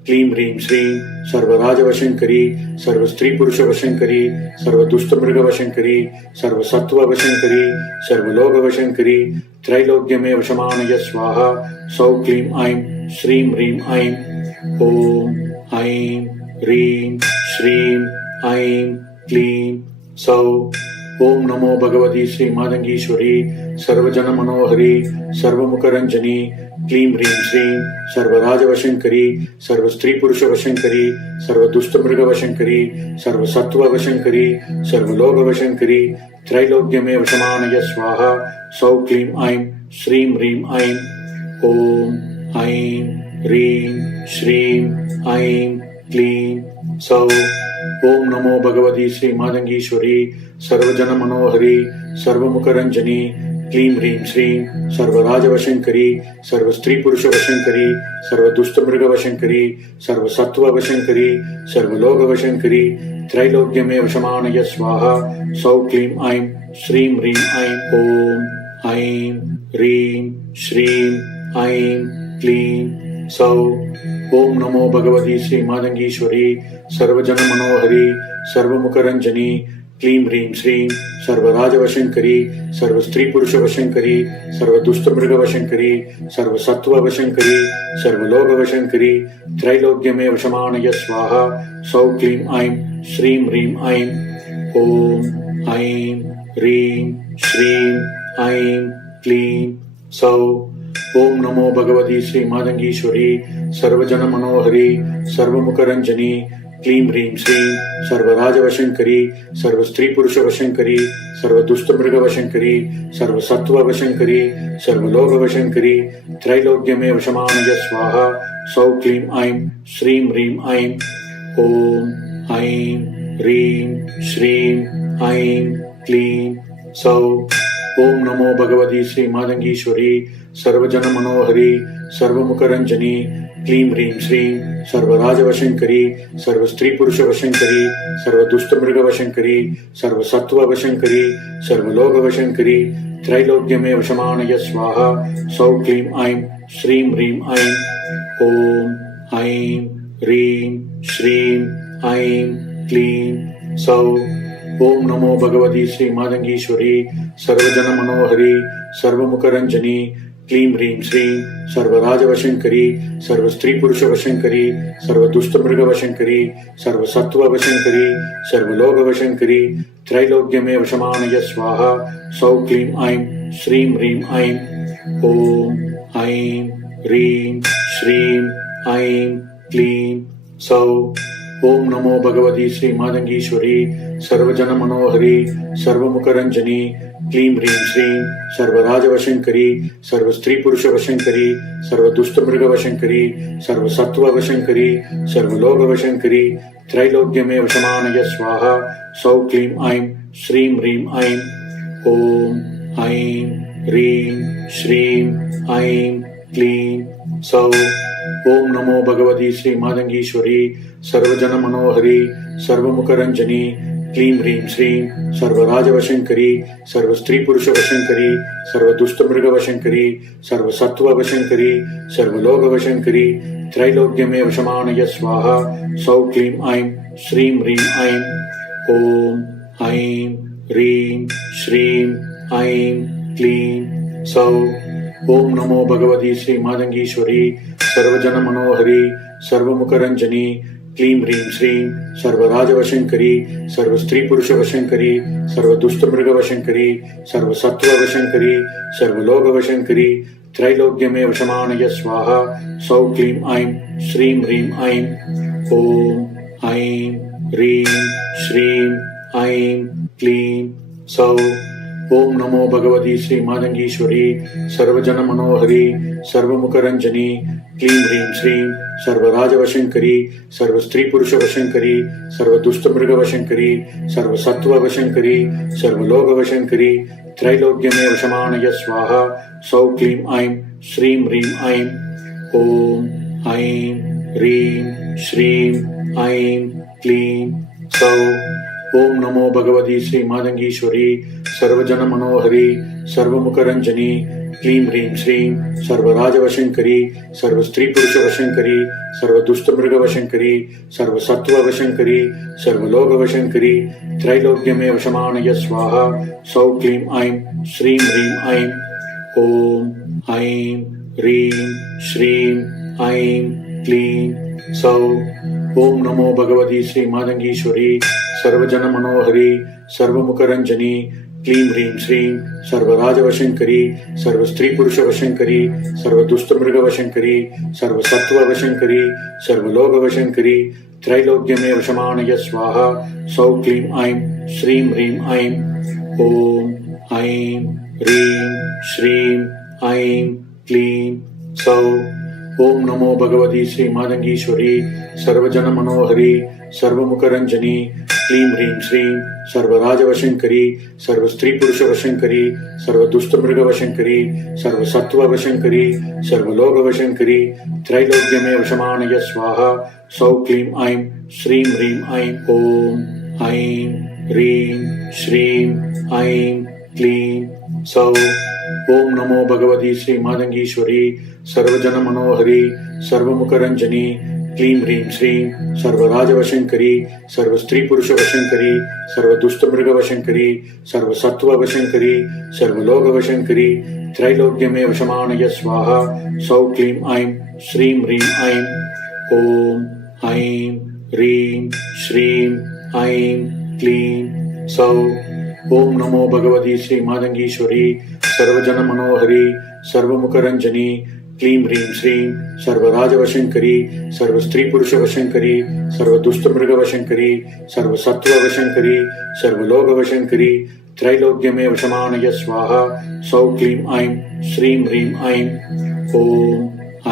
क्लीं ह्रीं श्रीं सर्वराजवशङ्करी सर्वस्त्रीपुरुषवशङ्करी सर्वदुष्टमृगवशङ्करी सर्वसत्त्ववशङ्करी सर्वलोकवशङ्करी त्रैलोक्यमेव शमानय स्वाहा सौ क्लीं ऐं श्रीं ह्रीं ऐं ॐ ऐं ह्रीं श्रीं ऐं क्लीं सौ। ओम नमो भगवती श्री मातंगीश्वरी सर्वजन मनोहरी सर्वमुखरंजनी क्लीं ह्रीं श्रीं सर्वराजवशंकरी सर्वस्त्री पुरुष वशंकरी सर्वदुष्टमृगवशंकरी सर्वसत्ववशंकरी सर्वलोकवशंकरी त्रैलोक्यमेव शमानय स्वाहा सौ क्लीं ऐं श्रीं ह्रीं ऐं ओम ऐं ह्रीं श्रीं ऐं क्लीं सौ। ओम नमो भगवती श्री मातंगीश्वरी सर्वजन मनोहरी सर्वमुखरंजनी क्लीं ह्रीं श्रीं सर्वराजवशंकरी सर्वस्त्री पुरुष वशंकरी सर्वदुष्टमृगवशंकरी सर्वसत्ववशंकरी सर्वलोकवशंकरी त्रैलोक्यमेव शमानय स्वाहा सौ क्लीं ऐं श्रीं ह्रीं ऐं ओम ऐं ह्रीं श्रीं ऐं क्लीं सौ। ओम नमो भगवती श्री मातंगीश्वरी सर्वजन मनोहरी सर्वमुखरंजनी क्लीं ह्रीं श्रीं सर्वराजवशंकरी सर्वस्त्री पुरुष वशंकरी सर्वदुष्टमृगवशंकरी सर्वसत्ववशंकरी सर्वलोकवशंकरी त्रैलोक्यमेव शमानय स्वाहा सौ क्लीं ऐं श्रीं ह्रीं ऐं ओम ऐं ह्रीं श्रीं ऐं क्लीं सौ। ओम नमो भगवती श्री मातंगीश्वरी सर्वजन मनोहरी सर्वमुखरंजनी क्लीं ह्रीं श्रीं सर्वराजवशंकरी सर्वस्त्री पुरुष वशंकरी सर्वदुष्टमृगवशंकरी सर्वसत्ववशंकरी सर्वलोकवशंकरी त्रैलोक्यमेव शमानय स्वाहा सौ क्लीं ऐं श्रीं ह्रीं ऐं ओम ऐं ह्रीं श्रीं ऐं क्लीं सौ। ओम नमो भगवती श्री मातंगीश्वरी सर्वजन मनोहरी सर्वमुखरंजनी क्लीं ह्रीं श्रीं सर्वराजवशंकरी सर्वस्त्री पुरुष वशंकरी सर्वदुष्टमृगवशंकरी सर्वसत्ववशंकरी सर्वलोकवशंकरी त्रैलोक्यमेव शमानय स्वाहा सौ क्लीं ऐं श्रीं ह्रीं ऐं ओम ऐं ह्रीं श्रीं ऐं क्लीं सौ। ओम नमो भगवती श्री मातंगीश्वरी सर्वजन मनोहरी सर्वमुखरंजनी क्लीं ह्रीं श्रीं सर्वराजवशंकरी सर्वस्त्री पुरुष वशंकरी सर्वदुष्टमृगवशंकरी सर्वसत्ववशंकरी सर्वलोकवशंकरी त्रैलोक्यमेव शमानय स्वाहा सौ क्लीं ऐं श्रीं ह्रीं ऐं ओम ऐं ह्रीं श्रीं ऐं क्लीं सौ। ओम नमो भगवती श्री मातंगीश्वरी सर्वजन मनोहरी सर्वमुखरंजनी क्लीं ह्रीं श्रीं सर्वराजवशंकरी सर्वस्त्री पुरुष वशंकरी सर्वदुष्टमृगवशंकरी सर्वसत्ववशंकरी सर्वलोकवशंकरी त्रैलोक्यमेव शमानय स्वाहा सौ क्लीं ऐं श्रीं ह्रीं ऐं ओम ऐं ह्रीं श्रीं ऐं क्लीं सौ। ओम नमो भगवती श्री मातंगीश्वरी सर्वजन मनोहरी सर्वमुखरंजनी क्लीं ह्रीं श्रीं सर्वराजवशंकरी सर्वस्त्री पुरुष वशंकरी सर्वदुष्टमृगवशंकरी सर्वसत्ववशंकरी सर्वलोकवशंकरी त्रैलोक्यमेव शमानय स्वाहा सौ क्लीं ऐं श्रीं ह्रीं ऐं ओम ऐं ह्रीं श्रीं ऐं क्लीं सौ। ओम नमो भगवती श्री मातंगीश्वरी सर्वजन मनोहरी सर्वमुखरंजनी क्लीं ह्रीं श्रीं सर्वराजवशंकरी सर्वस्त्री पुरुष वशंकरी सर्वदुष्टमृगवशंकरी सर्वसत्ववशंकरी सर्वलोकवशंकरी त्रैलोक्यमेव शमानय स्वाहा सौ क्लीं ऐं श्रीं ह्रीं ऐं ओम ऐं ह्रीं श्रीं ऐं क्लीं सौ। ओम नमो भगवती श्री मातंगीश्वरी सर्वजन मनोहरी सर्वमुखरंजनी क्लीं ह्रीं श्रीं सर्वराजवशंकरी सर्वस्त्री पुरुष वशंकरी सर्वदुष्टमृगवशंकरी सर्वसत्ववशंकरी सर्वलोकवशंकरी त्रैलोक्यमेव शमानय स्वाहा सौ क्लीं ऐं श्रीं ह्रीं ऐं ओम ऐं ह्रीं श्रीं ऐं क्लीं सौ। ओम नमो भगवती श्री मातंगीश्वरी सर्वजन मनोहरी सर्वमुखरंजनी क्लीं ह्रीं श्रीं सर्वराजवशंकरी सर्वस्त्री पुरुष वशंकरी सर्वदुष्टमृगवशंकरी सर्वसत्ववशंकरी सर्वलोकवशंकरी त्रैलोक्यमेव शमानय स्वाहा सौ क्लीं ऐं श्रीं ह्रीं ऐं ओम ऐं ह्रीं श्रीं ऐं क्लीं सौ। ओम नमो भगवती श्री मातंगीश्वरी सर्वजन मनोहरी सर्वमुखरंजनी क्लीं ह्रीं श्रीं सर्वराजवशंकरी सर्वस्त्रीपुरुषवशंकरी सर्वदुष्टमृगवशंकरी सर्वसत्त्ववशंकरी सर्वलोकवशंकरी त्रैलोक्यमेव शमानय स्वाहा सौ क्लीं ऐं श्रीं ह्रीं ऐं ॐ ऐं ह्रीं श्रीं ऐं क्लीं सौ। ओम नमो भगवती श्री मातंगीश्वरी सर्वजन मनोहरी सर्वमुखरंजनी क्लीं ह्रीं श्रीं सर्वराजवशंकरी सर्वस्त्रीपुरुषवशंकरी सर्वदुष्टमृगवशंकरी सर्वसत्त्ववशंकरी सर्वलोकवशंकरी त्रैलोक्यमेव शमानय स्वाहा सौ क्लीं ऐं श्रीं ह्रीं ऐं ॐ ऐं ह्रीं श्रीं ऐं क्लीं सौ। ओम नमो भगवती श्री मातंगीश्वरी सर्वजन मनोहरी सर्वमुखरंजनी क्लीं ह्रीं श्रीं सर्वराजवशंकरी सर्वस्त्रीपुरुषवशंकरी सर्वदुष्टमृगवशंकरी सर्वसत्त्ववशंकरी सर्वलोकवशंकरी त्रैलोक्यमेव शमानय स्वाहा सौ क्लीं ऐं श्रीं ह्रीं ऐं ॐ ऐं ह्रीं श्रीं ऐं क्लीं सौ। ओम नमो भगवती श्री मातंगीश्वरी सर्वजन मनोहरी सर्वमुखरंजनी क्लीं ह्रीं श्रीं सर्वराजवशंकरी सर्वस्त्रीपुरुषवशंकरी सर्वदुष्टमृगवशंकरी सर्वसत्त्ववशंकरी सर्वलोकवशंकरी त्रैलोक्यमेव शमानय स्वाहा सौ क्लीं ऐं श्रीं ह्रीं ऐं ॐ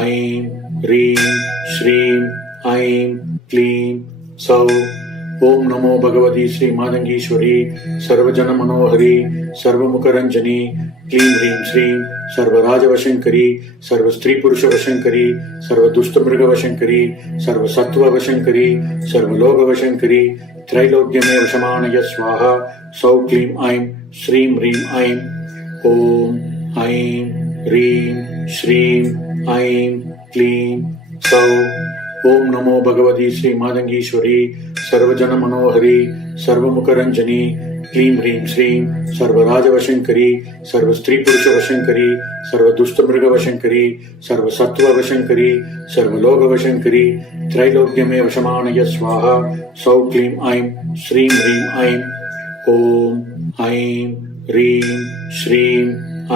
ऐं ह्रीं श्रीं ऐं क्लीं सौ। ओम नमो भगवती श्री मातंगीश्वरी सर्वजन मनोहरी सर्वमुखरंजनी क्लीं ह्रीं श्रीं सर्वराजवशंकरी सर्वस्त्रीपुरुषवशंकरी सर्वदुष्टमृगवशंकरी सर्वसत्त्ववशंकरी सर्वलोकवशंकरी त्रैलोक्यमेव शमानय स्वाहा सौ क्लीं ऐं श्रीं ह्रीं ऐं ॐ ऐं ह्रीं श्रीं ऐं क्लीं सौ। ओम नमो भगवती श्री मातंगीश्वरी सर्वजन मनोहरी सर्वमुखरंजनी क्लीं ह्रीं श्रीं सर्वराजवशंकरी सर्वस्त्रीपुरुषवशंकरी सर्वदुष्टमृगवशंकरी सर्वसत्त्ववशंकरी सर्वलोकवशंकरी त्रैलोक्यमेव शमानय स्वाहा सौ क्लीं ऐं श्रीं ह्रीं ऐं ॐ ऐं ह्रीं श्रीं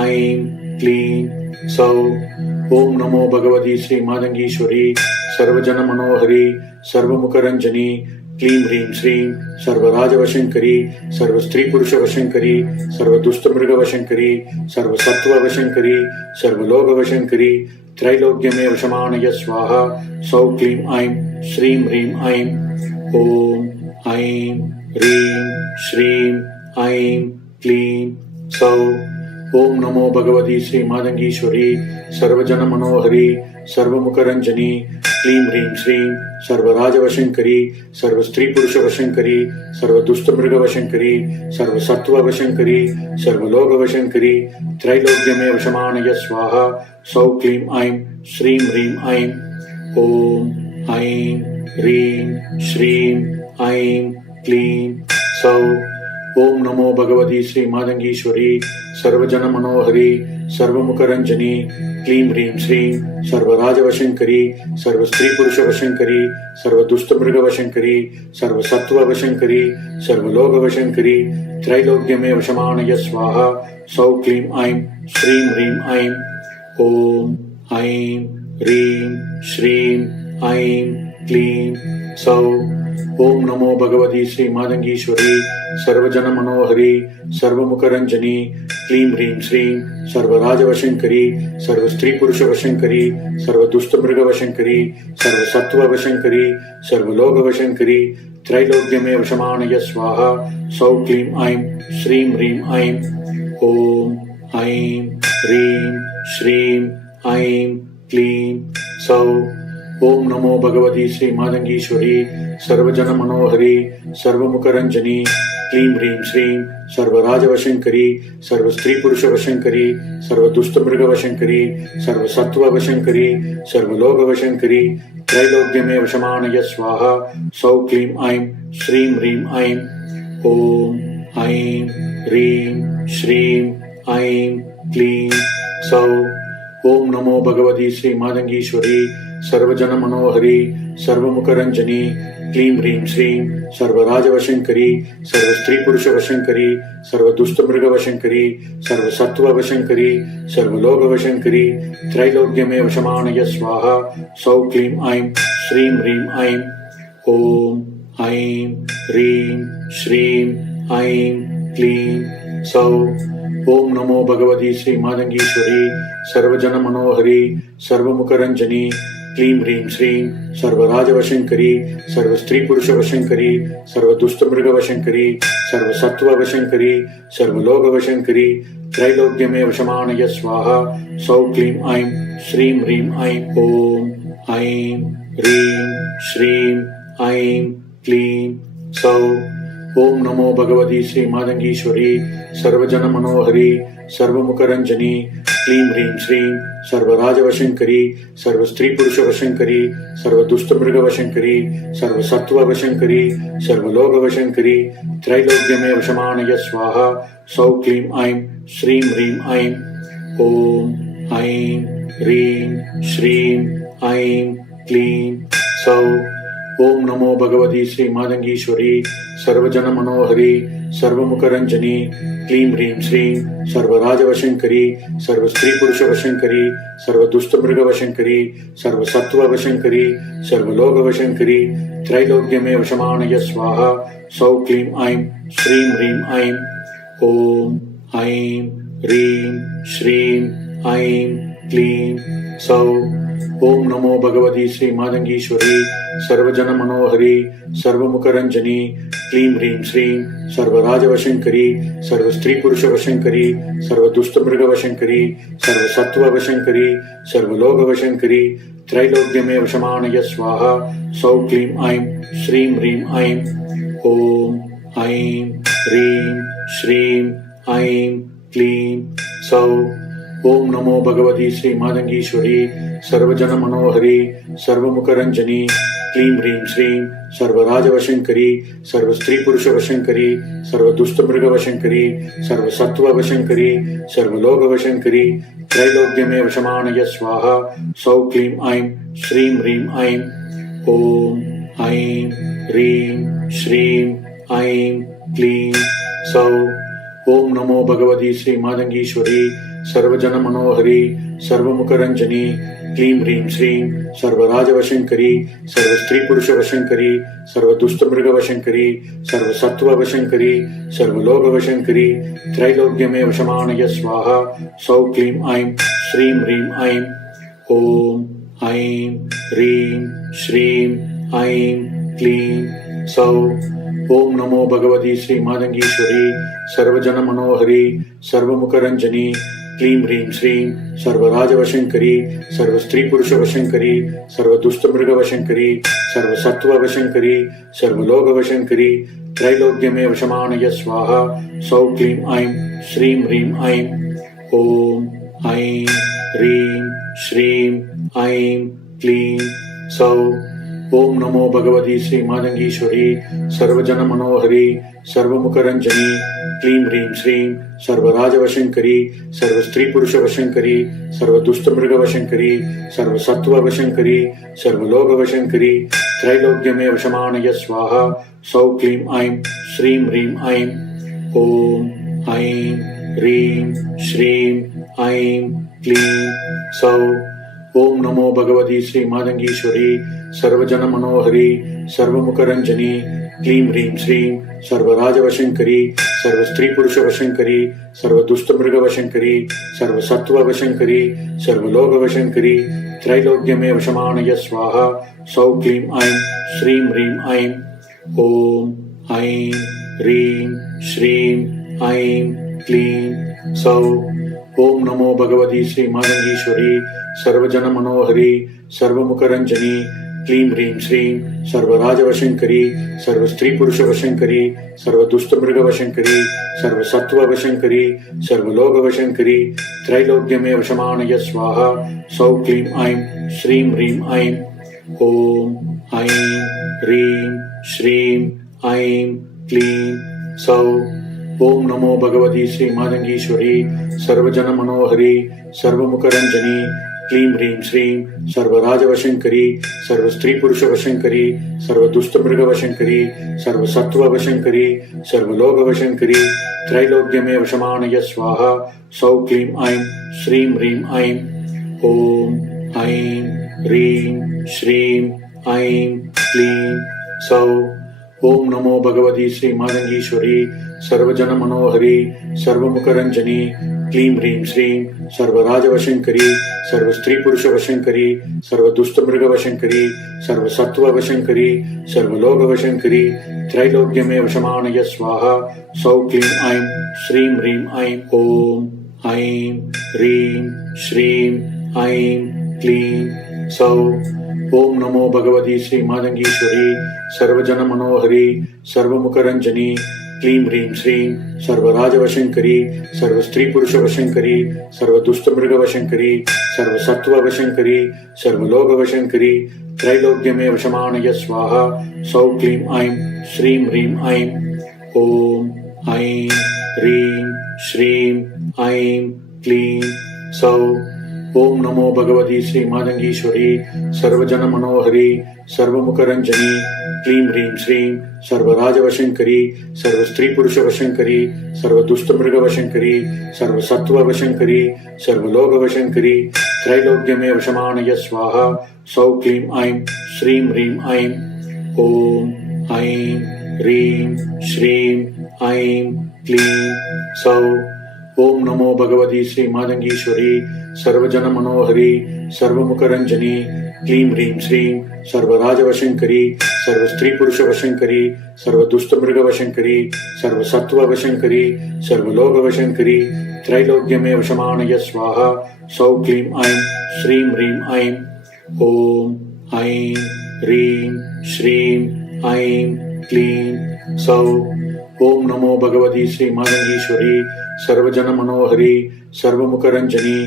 ऐं क्लीं सौ। ओम नमो भगवती श्री मातंगीश्वरी सर्वजन मनोहरी सर्वमुखरंजनी क्लीं ह्रीं श्रीं सर्वराजवशंकरी सर्वस्त्रीपुरुषवशंकरी सर्वदुष्टमृगवशंकरी सर्वसत्त्ववशंकरी सर्वलोकवशंकरी त्रैलोक्यमेव शमानय स्वाहा सौ क्लीं ऐं श्रीं ह्रीं ऐं ॐ ऐं ह्रीं श्रीं ऐं क्लीं सौ। ओम नमो भगवती श्री मातंगीश्वरी सर्वजन मनोहरी सर्वमुखरंजनी क्लीं ह्रीं श्रीं सर्वराजवशंकरी सर्वस्त्रीपुरुषवशंकरी सर्वदुष्टमृगवशंकरी सर्वसत्त्ववशंकरी सर्वलोकवशंकरी त्रैलोक्यमेव शमानय स्वाहा सौ क्लीं ऐं श्रीं ह्रीं ऐं ॐ ऐं ह्रीं श्रीं ऐं क्लीं सौ। ओम नमो भगवती श्री मातंगीश्वरी सर्वजन मनोहरी सर्वमुखरंजनी क्लीं ह्रीं श्रीं सर्वराजवशंकरी सर्वस्त्रीपुरुषवशंकरी सर्वदुष्टमृगवशंकरी सर्वसत्त्ववशंकरी सर्वलोकवशंकरी त्रैलोक्यमेव शमानय स्वाहा सौ क्लीं ऐं श्रीं ह्रीं ऐं ॐ ऐं ह्रीं श्रीं ऐं क्लीं सौ। ओम नमो भगवती श्री मातंगीश्वरी सर्वजन मनोहरी सर्वमुखरंजनी क्लीं ह्रीं श्रीं सर्वराजवशंकरी सर्वस्त्रीपुरुषवशंकरी सर्वदुष्टमृगवशंकरी सर्वसत्त्ववशंकरी सर्वलोकवशंकरी त्रैलोक्यमेव शमानय स्वाहा सौ क्लीं ऐं श्रीं ह्रीं ऐं ॐ ऐं ह्रीं श्रीं ऐं क्लीं सौ। ओम नमो भगवती श्री मातंगीश्वरी सर्वजन मनोहरी सर्वमुखरंजनी क्लीं ह्रीं श्रीं सर्वराजवशंकरी सर्वस्त्रीपुरुषवशंकरी सर्वदुष्टमृगवशंकरी सर्वसत्त्ववशंकरी सर्वलोकवशंकरी त्रैलोक्यमेव शमानय स्वाहा सौ क्लीं ऐं श्रीं ह्रीं ऐं ॐ ऐं ह्रीं श्रीं ऐं क्लीं सौ। ओम नमो भगवती श्री मातंगीश्वरी सर्वजन मनोहरी सर्वमुखरंजनी क्लीं ह्रीं श्रीं सर्वराजवशंकरी सर्वस्त्रीपुरुषवशंकरी सर्वदुष्टमृगवशंकरी सर्वसत्त्ववशंकरी सर्वलोकवशंकरी त्रैलोक्यमेव शमानय स्वाहा सौ क्लीं ऐं श्रीं ह्रीं ऐं ॐ ऐं ह्रीं श्रीं ऐं क्लीं सौ ओम नमो भगवती श्री मातंगीश्वरी सर्वजन मनोहरी सर्वमुखरंजनी क्लीं ह्रीं श्रीं सर्वराजवशंकरी सर्वस्त्रीपुरुषवशंकरी सर्वदुष्टमृगवशंकरी सर्वसत्त्ववशंकरी सर्वलोकवशंकरी त्रैलोक्यमेव शमानय स्वाहा सौ क्लीं ऐं श्रीं ह्रीं ऐं ॐ ऐं ह्रीं श्रीं ऐं क्लीं सौ ओम नमो भगवती श्री मातंगीश्वरी सर्वजन मनोहरी सर्वमुखरंजनी क्लीं ह्रीं श्रीं सर्वराजवशंकरी सर्वस्त्रीपुरुषवशंकरी सर्वदुष्टमृगवशंकरी सर्वसत्त्ववशंकरी सर्वलोकवशंकरी त्रैलोक्यमेव शमानय स्वाहा सौ क्लीं ऐं श्रीं ह्रीं ऐं ॐ ऐं ह्रीं श्रीं ऐं क्लीं सौ ओम नमो भगवती श्री मातंगीश्वरी सर्वजन मनोहरी सर्वमुखरंजनी क्लीं ह्रीं श्रीं सर्वराजवशंकरी सर्वस्त्रीपुरुषवशंकरी सर्वदुष्टमृगवशंकरी सर्वसत्त्ववशंकरी सर्वलोकवशंकरी त्रैलोक्यमेव शमानय स्वाहा सौ क्लीं ऐं श्रीं ह्रीं ऐं ॐ ऐं ह्रीं श्रीं ऐं क्लीं सौ ओम नमो भगवती श्री मातंगीश्वरी सर्वजन मनोहरी सर्वमुखरंजनी क्लीं ह्रीं श्रीं सर्वराजवशंकरी सर्वस्त्रीपुरुषवशंकरी सर्वदुष्टमृगवशंकरी सर्वसत्त्ववशंकरी सर्वलोकवशंकरी त्रैलोक्यमेव शमानय स्वाहा सौ क्लीं ऐं श्रीं ह्रीं ऐं ॐ ऐं ह्रीं श्रीं ऐं क्लीं सौ ओम नमो भगवती श्री मातंगीश्वरी सर्वजन मनोहरी सर्वमुखरंजनी क्लीं ह्रीं श्रीं सर्वराजवशंकरी सर्वस्त्रीपुरुषवशंकरी सर्वदुष्टमृगवशंकरी सर्वसत्त्ववशंकरी सर्वलोकवशंकरी त्रैलोक्यमेव शमानय स्वाहा सौ क्लीं ऐं श्रीं ह्रीं ऐं ॐ ऐं ह्रीं श्रीं ऐं क्लीं सौ ओम नमो भगवती श्री मातंगीश्वरी सर्वजन मनोहरी सर्वमुखरंजनी क्लीं ह्रीं श्रीं सर्वराजवशंकरी सर्वस्त्रीपुरुषवशंकरी सर्वदुष्टमृगवशंकरी सर्वसत्त्ववशंकरी सर्वलोकवशंकरी त्रैलोक्यमेव शमानय स्वाहा सौ क्लीं ऐं श्रीं ह्रीं ऐं ॐ ऐं ह्रीं श्रीं ऐं क्लीं सौ ओम नमो भगवती श्री मातंगीश्वरी सर्वजन मनोहरी सर्वमुखरंजनी क्लीं ह्रीं श्रीं सर्वराजवशंकरी सर्वस्त्रीपुरुषवशंकरी सर्वदुष्टमृगवशंकरी सर्वसत्त्ववशंकरी सर्वलोकवशंकरी त्रैलोक्यमेव शमानय स्वाहा सौ क्लीं ऐं श्रीं ह्रीं ऐं ॐ ऐं ह्रीं श्रीं ऐं क्लीं सौ ओम नमो भगवती श्री मातंगीश्वरी सर्वजन मनोहरी सर्वमुखरंजनी क्लीं ह्रीं श्रीं सर्वराजवशंकरी सर्वस्त्रीपुरुषवशंकरी सर्वदुष्टमृगवशंकरी सर्वसत्त्ववशंकरी सर्वलोकवशंकरी त्रैलोक्यमेव शमानय स्वाहा सौ क्लीं ऐं श्रीं ह्रीं ऐं ॐ ऐं ह्रीं श्रीं ऐं क्लीं सौ ओम नमो भगवती श्री मातंगीश्वरी सर्वजन मनोहरी सर्वमुखरंजनी क्लीं ह्रीं श्रीं सर्वराजवशंकरी सर्वस्त्रीपुरुषवशंकरी सर्वदुष्टमृगवशंकरी सर्वसत्त्ववशंकरी सर्वलोकवशंकरी त्रैलोक्यमेव शमानय स्वाहा सौ क्लीं ऐं श्रीं ह्रीं ऐं ॐ ऐं ह्रीं श्रीं ऐं क्लीं सौ ओम नमो भगवती श्री मातंगीश्वरी सर्वजन मनोहरी सर्वमुखरंजनी क्लीं ह्रीं श्रीं सर्वराजवशंकरी सर्वस्त्रीपुरुषवशंकरी सर्वदुष्टमृगवशंकरी सर्वसत्त्ववशंकरी सर्वलोकवशंकरी त्रैलोक्यमेव शमानय स्वाहा सौ क्लीं ऐं श्रीं ह्रीं ऐं ॐ ऐं ह्रीं श्रीं ऐं क्लीं सौ ओम नमो भगवती श्री मातंगीश्वरी सर्वजन मनोहरी सर्वमुखरंजनी क्लीं ह्रीं श्रीं सर्वराजवशङ्करी सर्वस्त्रीपुरुषवशङ्करी सर्वदुष्टमृगवशङ्करी सर्वसत्त्ववशङ्करी सर्वलोकवशङ्करी त्रैलोक्यमेव शमानय स्वाहा सौ क्लीं ऐं श्रीं ह्रीं ऐं ॐ ऐं ह्रीं श्रीं ऐं क्लीं सौ। ओम नमो भगवती श्री मातंगीश्वरी सर्वजनमनोहरी सर्वमुखरंजनी क्लीं ह्रीं श्रीं सर्वराजवशङ्करी सर्वस्त्रीपुरुषवशङ्करी सर्वदुष्टमृगवशङ्करी सर्वसत्त्ववशङ्करी सर्वलोकवशङ्करी त्रैलोक्यमेव शमानय स्वाहा सौ क्लीं ऐं श्रीं ह्रीं ऐं ॐ ऐं ह्रीं श्रीं ऐं क्लीं सौ। ओम नमो भगवती श्री मातंगीश्वरी सर्वजनमनोहरी सर्वमुखरंजनी क्लीं ह्रीं श्रीं सर्वराजवशङ्करी सर्वस्त्रीपुरुषवशङ्करी सर्वदुष्टमृगवशङ्करी सर्वसत्त्ववशङ्करी सर्वलोकवशङ्करी त्रैलोक्यमेव शमानय स्वाहा सौ क्लीं ऐं श्रीं ह्रीं ऐं ॐ ऐं ह्रीं श्रीं ऐं क्लीं सौ। ओम नमो भगवती श्री मातंगीश्वरी सर्वजनमनोहरी सर्वमुखरंजनी क्लीं ह्रीं श्रीं सर्वराजवशङ्करी सर्वस्त्रीपुरुषवशङ्करी सर्वदुष्टमृगवशङ्करी सर्वसत्त्ववशङ्करी सर्वलोकवशङ्करी त्रैलोक्यमेव शमानय स्वाहा सौ क्लीं ऐं श्रीं ह्रीं ऐं ॐ ऐं ह्रीं श्रीं ऐं क्लीं सौ। ओम नमो भगवती श्री मातंगीश्वरी सर्वजनमनोहरी सर्वमुखरंजनी क्लीं ह्रीं श्रीं सर्वराजवशङ्करी सर्वस्त्रीपुरुषवशङ्करी सर्वदुष्टमृगवशङ्करी सर्वसत्त्ववशङ्करी सर्वलोकवशङ्करी त्रैलोक्यमेव शमानय स्वाहा सौ क्लीं ऐं श्रीं ह्रीं ऐं ॐ ऐं ह्रीं श्रीं ऐं क्लीं सौ। ओम नमो भगवती श्री मातंगीश्वरी सर्वजनमनोहरी सर्वमुखरंजनी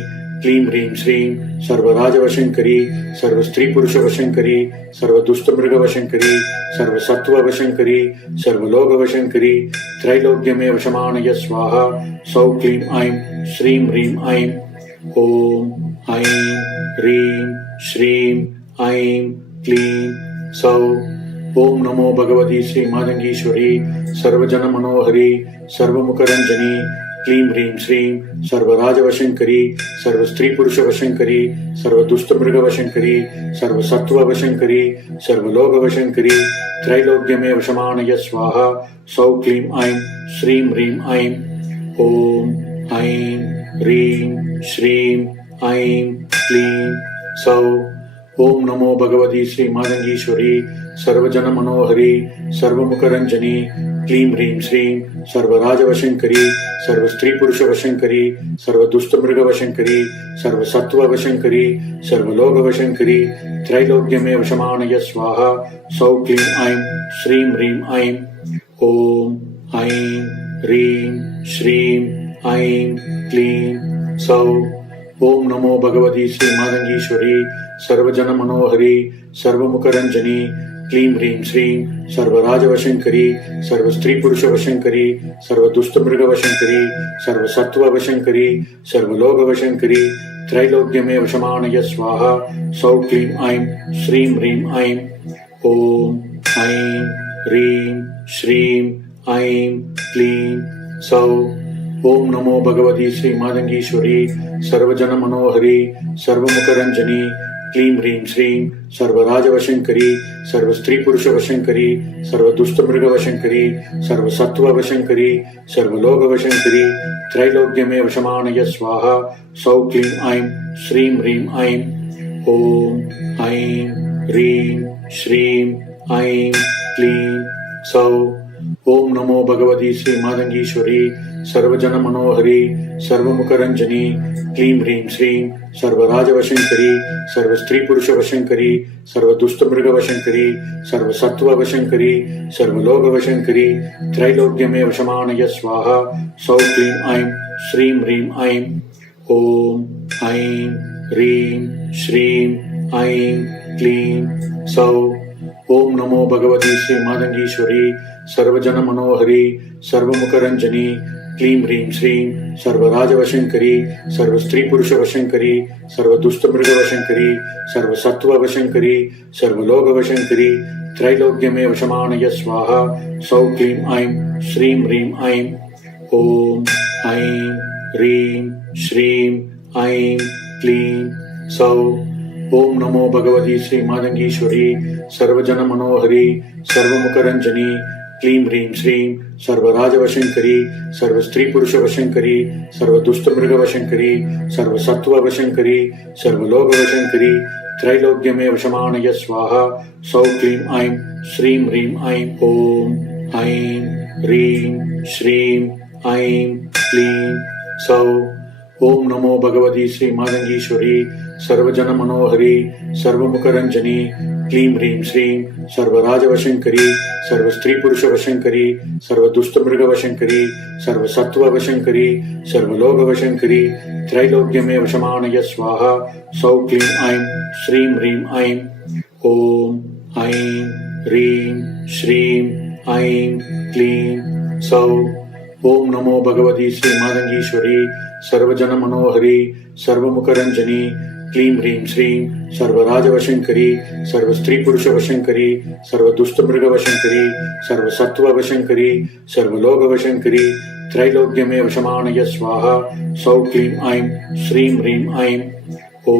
क्लीं ह्रीं श्रीं सर्वराजवशङ्करी सर्वस्त्रीपुरुषवशङ्करी सर्वदुष्टमृगवशङ्करी सर्वसत्त्ववशङ्करी सर्वलोकवशङ्करी त्रैलोक्यमेव शमानय स्वाहा सौ क्लीं ऐं श्रीं ह्रीं ऐं ॐ ऐं ह्रीं श्रीं ऐं क्लीं सौ। ओम नमो भगवती श्री मातंगीश्वरी सर्वजनमनोहरी सर्वमुखरंजनी क्लीं ह्रीं श्रीं सर्वराजवशङ्करी सर्वस्त्रीपुरुषवशङ्करी सर्वदुष्टमृगवशङ्करी सर्वसत्त्ववशङ्करी सर्वलोकवशङ्करी त्रैलोक्यमेव शमानय स्वाहा सौ क्लीं ऐं श्रीं ह्रीं ऐं ॐ ऐं ह्रीं श्रीं ऐं क्लीं सौ। ओम नमो भगवती श्री मातंगीश्वरी सर्वजनमनोहरी सर्वमुखरंजनी क्लीं ह्रीं श्रीं सर्वराजवशङ्करी सर्वस्त्रीपुरुषवशङ्करी सर्वदुष्टमृगवशङ्करी सर्वसत्त्ववशङ्करी सर्वलोकवशङ्करी त्रैलोक्यमेव शमानय स्वाहा सौ क्लीं ऐं श्रीं ह्रीं ऐं ॐ ऐं ह्रीं श्रीं ऐं क्लीं सौ। ओम नमो भगवती श्री मातंगीश्वरी सर्वजनमनोहरी सर्वमुखरंजनी क्लीं ह्रीं श्रीं सर्वराजवशङ्करी सर्वस्त्रीपुरुषवशङ्करी सर्वदुष्टमृगवशङ्करी सर्वसत्त्ववशङ्करी सर्वलोकवशङ्करी त्रैलोक्यमेव शमानय स्वाहा सौ क्लीं ऐं श्रीं ह्रीं ऐं ॐ ऐं ह्रीं श्रीं ऐं क्लीं सौ। ओम नमो भगवती श्री मातंगीश्वरी सर्वजनमनोहरी सर्वमुखरंजनी क्लीं ह्रीं श्रीं सर्वराजवशङ्करी सर्वस्त्रीपुरुषवशङ्करी सर्वदुष्टमृगवशङ्करी सर्वसत्त्ववशङ्करी सर्वलोकवशङ्करी त्रैलोक्यमेव शमानय स्वाहा सौ क्लीं ऐं श्रीं ह्रीं ऐं ॐ ऐं ह्रीं श्रीं ऐं क्लीं सौ। ओम नमो भगवती श्री मातंगीश्वरी सर्वजनमनोहरी सर्वमुखरंजनी क्लीं ह्रीं श्रीं सर्वराजवशङ्करी सर्वस्त्रीपुरुषवशङ्करी सर्वदुष्टमृगवशङ्करी सर्वसत्त्ववशङ्करी सर्वलोकवशङ्करी त्रैलोक्यमेव शमानय स्वाहा सौ क्लीं ऐं श्रीं ह्रीं ऐं ॐ ऐं ह्रीं श्रीं ऐं क्लीं सौ। ओम नमो भगवती श्री मातंगीश्वरी सर्वजनमनोहरी सर्वमुखरंजनी क्लीं ह्रीं श्रीं सर्वराजवशङ्करी सर्वस्त्रीपुरुषवशङ्करी सर्वदुष्टमृगवशङ्करी सर्वसत्त्ववशङ्करी सर्वलोकवशङ्करी त्रैलोक्यमेव शमानय स्वाहा सौ क्लीं ऐं श्रीं ह्रीं ऐं ॐ ऐं ह्रीं श्रीं ऐं क्लीं सौ। ओम नमो भगवती श्री मातंगीश्वरी सर्वजनमनोहरी सर्वमुखरंजनी क्लीं ह्रीं श्रीं सर्वराजवशङ्करी सर्वस्त्रीपुरुषवशङ्करी सर्वदुष्टमृगवशङ्करी सर्वसत्त्ववशङ्करी सर्वलोकवशङ्करी त्रैलोक्यमेव शमानय स्वाहा सौ क्लीं ऐं श्रीं ह्रीं ऐं ॐ ऐं ह्रीं श्रीं ऐं क्लीं सौ। ओम नमो भगवती श्री मातंगीश्वरी सर्वजनमनोहरी सर्वमुखरंजनी क्लीं ह्रीं श्रीं सर्वराजवशङ्करी सर्वस्त्रीपुरुषवशङ्करी सर्वदुष्टमृगवशङ्करी सर्वसत्त्ववशङ्करी सर्वलोकवशङ्करी त्रैलोक्यमेव शमानय स्वाहा सौ क्लीं ऐं श्रीं ह्रीं ऐं ॐ ऐं ह्रीं श्रीं ऐं क्लीं सौ। ओम नमो भगवती श्री मातंगीश्वरी सर्वजनमनोहरी सर्वमुखरंजनी क्लीं ह्रीं श्रीं सर्वराजवशङ्करी सर्वस्त्रीपुरुषवशङ्करी सर्वदुष्टमृगवशङ्करी सर्वसत्त्ववशङ्करी सर्वलोकवशङ्करी त्रैलोक्यमेव शमानय स्वाहा सौ क्लीं ऐं श्रीं ह्रीं ऐं ॐ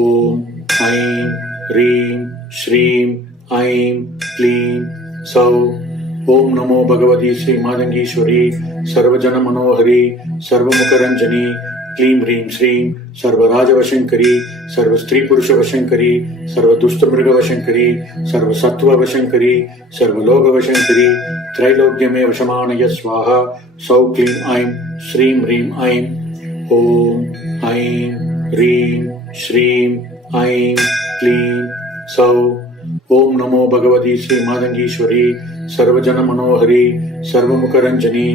ऐं ह्रीं श्रीं ऐं क्लीं सौ। ओम नमो भगवती श्री मातंगीश्वरी सर्वजनमनोहरी सर्वमुखरंजनी क्लीं ह्रीं श्रीं सर्वराजवशङ्करी सर्वस्त्रीपुरुषवशङ्करी सर्वदुष्टमृगवशङ्करी सर्वसत्त्ववशङ्करी सर्वलोकवशङ्करी त्रैलोक्यमेव शमानय स्वाहा सौ क्लीं ऐं श्रीं ह्रीं ऐं ॐ ऐं ह्रीं श्रीं ऐं क्लीं सौ। ओम नमो भगवती श्री मातंगीश्वरी सर्वजनमनोहरी सर्वमुखरंजनी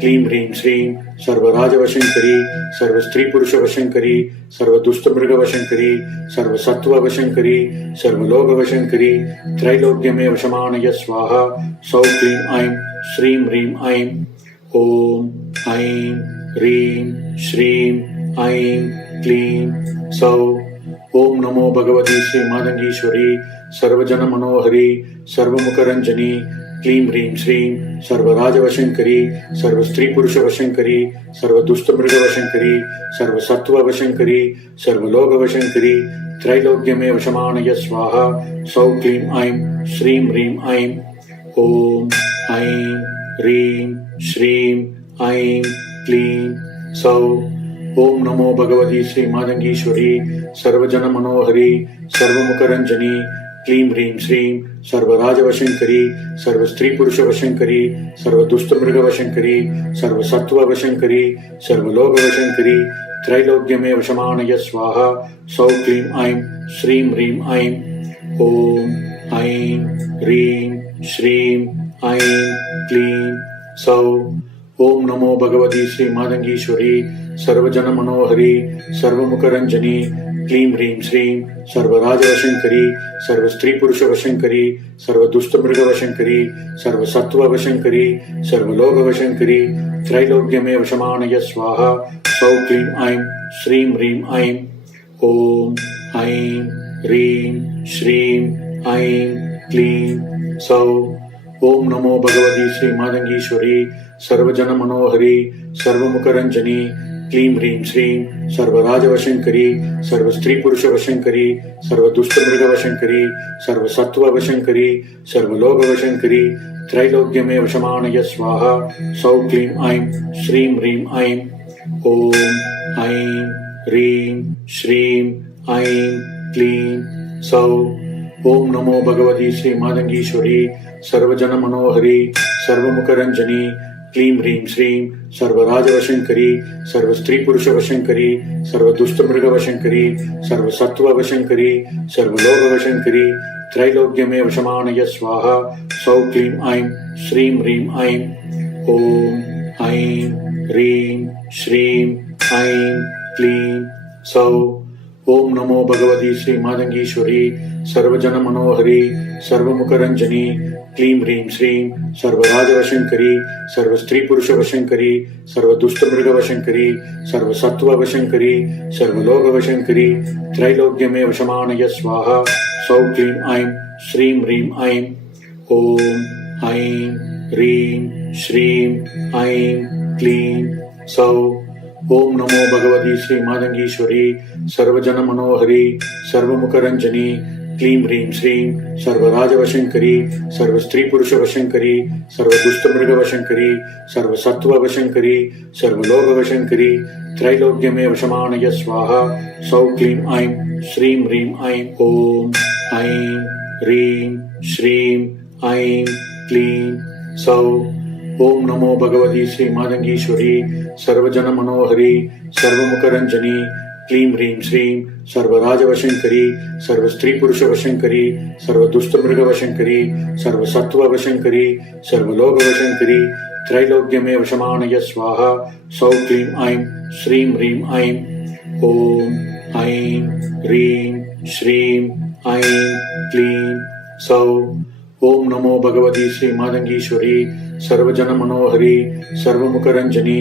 क्लीं ह्रीं श्रीं सर्वराजवशङ्करी सर्वस्त्रीपुरुषवशङ्करी सर्वदुष्टमृगवशङ्करी सर्वसत्त्ववशङ्करी सर्वलोकवशङ्करी त्रैलोक्यमेव शमानय स्वाहा सौ क्लीं ऐं श्रीं ह्रीं ऐं ॐ ऐं ह्रीं श्रीं ऐं क्लीं सौ। ओम नमो भगवती श्री मातंगीश्वरी सर्वजनमनोहरी सर्वमुखरंजनी क्लीं ह्रीं श्रीं सर्वराजवशङ्करी सर्वस्त्रीपुरुषवशङ्करी सर्वदुष्टमृगवशङ्करी सर्वसत्त्ववशङ्करी सर्वलोकवशङ्करी त्रैलोक्यमेव शमानय स्वाहा सौ क्लीं ऐं श्रीं ह्रीं ऐं ॐ ऐं ह्रीं श्रीं ऐं क्लीं सौ। ओम नमो भगवती श्री मातंगीश्वरी सर्वजनमनोहरी सर्वमुखरंजनी क्लीं ह्रीं श्रीं सर्वराजवशङ्करी सर्वस्त्रीपुरुषवशङ्करी सर्वदुष्टमृगवशङ्करी सर्वसत्त्ववशङ्करी सर्वलोकवशङ्करी त्रैलोक्यमेव शमानय स्वाहा सौ क्लीं ऐं श्रीं ह्रीं ऐं ॐ ऐं ह्रीं श्रीं ऐं क्लीं सौ। ओम नमो भगवती श्री मातंगीश्वरी सर्वजनमनोहरी सर्वमुखरंजनी क्लीं ह्रीं श्रीं सर्वराजवशङ्करी सर्वस्त्रीपुरुषवशङ्करी सर्वदुष्टमृगवशङ्करी सर्वसत्त्ववशङ्करी सर्वलोकवशङ्करी त्रैलोक्यमेव शमानय स्वाहा सौ क्लीं ऐं श्रीं ह्रीं ऐं ॐ ऐं ह्रीं श्रीं ऐं क्लीं सौ। ओम नमो भगवती श्री मातंगीश्वरी सर्वजनमनोहरी सर्वमुखरंजनी क्लीं ह्रीं श्रीं सर्वराजवशङ्करी सर्वस्त्रीपुरुषवशङ्करी सर्वदुष्टमृगवशङ्करी सर्वसत्त्ववशङ्करी सर्वलोकवशङ्करी त्रैलोक्यमेव शमानय स्वाहा सौ क्लीं ऐं श्रीं ह्रीं ऐं ॐ ऐं ह्रीं श्रीं ऐं क्लीं सौ। ओम नमो भगवती श्री मातंगीश्वरी सर्वजनमनोहरी सर्वमुखरंजनी क्लीं ह्रीं श्रीं सर्वराजवशङ्करी सर्वस्त्रीपुरुषवशङ्करी सर्वदुष्टमृगवशङ्करी सर्वसत्त्ववशङ्करी सर्वलोकवशङ्करी त्रैलोक्यमेव शमानय स्वाहा सौ क्लीं ऐं श्रीं ह्रीं ऐं ॐ ऐं ह्रीं श्रीं ऐं क्लीं सौ। ओम नमो भगवती श्री मातंगीश्वरी सर्वजनमनोहरी सर्वमुखरंजनी क्लीं ह्रीं श्रीं सर्वराजवशङ्करी सर्वस्त्रीपुरुषवशङ्करी सर्वदुष्टमृगवशङ्करी सर्वसत्त्ववशङ्करी सर्वलोकवशङ्करी त्रैलोक्यमेव शमानय स्वाहा सौः क्लीं ऐं श्रीं ह्रीं ऐं ॐ ऐं ह्रीं श्रीं ऐं क्लीं सौः ओम नमो भगवती श्री मातंगीश्वरी सर्वजनमनोहरी सर्वमुखरंजनी क्लीं ह्रीं श्रीं सर्वराजवशङ्करी सर्वस्त्रीपुरुषवशङ्करी सर्वदुष्टमृगवशङ्करी सर्वसत्त्ववशङ्करी सर्वलोकवशङ्करी त्रैलोक्यमेव शमानय स्वाहा सौः क्लीं ऐं श्रीं ह्रीं ऐं ॐ ऐं ह्रीं श्रीं ऐं क्लीं सौः ओम नमो भगवती श्री मातंगीश्वरी सर्वजनमनोहरी सर्वमुखरंजनी क्लीं ह्रीं श्रीं सर्वराजवशङ्करी सर्वस्त्रीपुरुषवशङ्करी सर्वदुष्टमृगवशङ्करी सर्वसत्त्ववशङ्करी सर्वलोकवशङ्करी त्रैलोक्यमेव शमानय स्वाहा सौः क्लीं ऐं श्रीं ह्रीं ऐं ॐ ऐं ह्रीं श्रीं ऐं क्लीं सौः ओम नमो भगवती श्री मातंगीश्वरी सर्वजनमनोहरी सर्वमुखरंजनी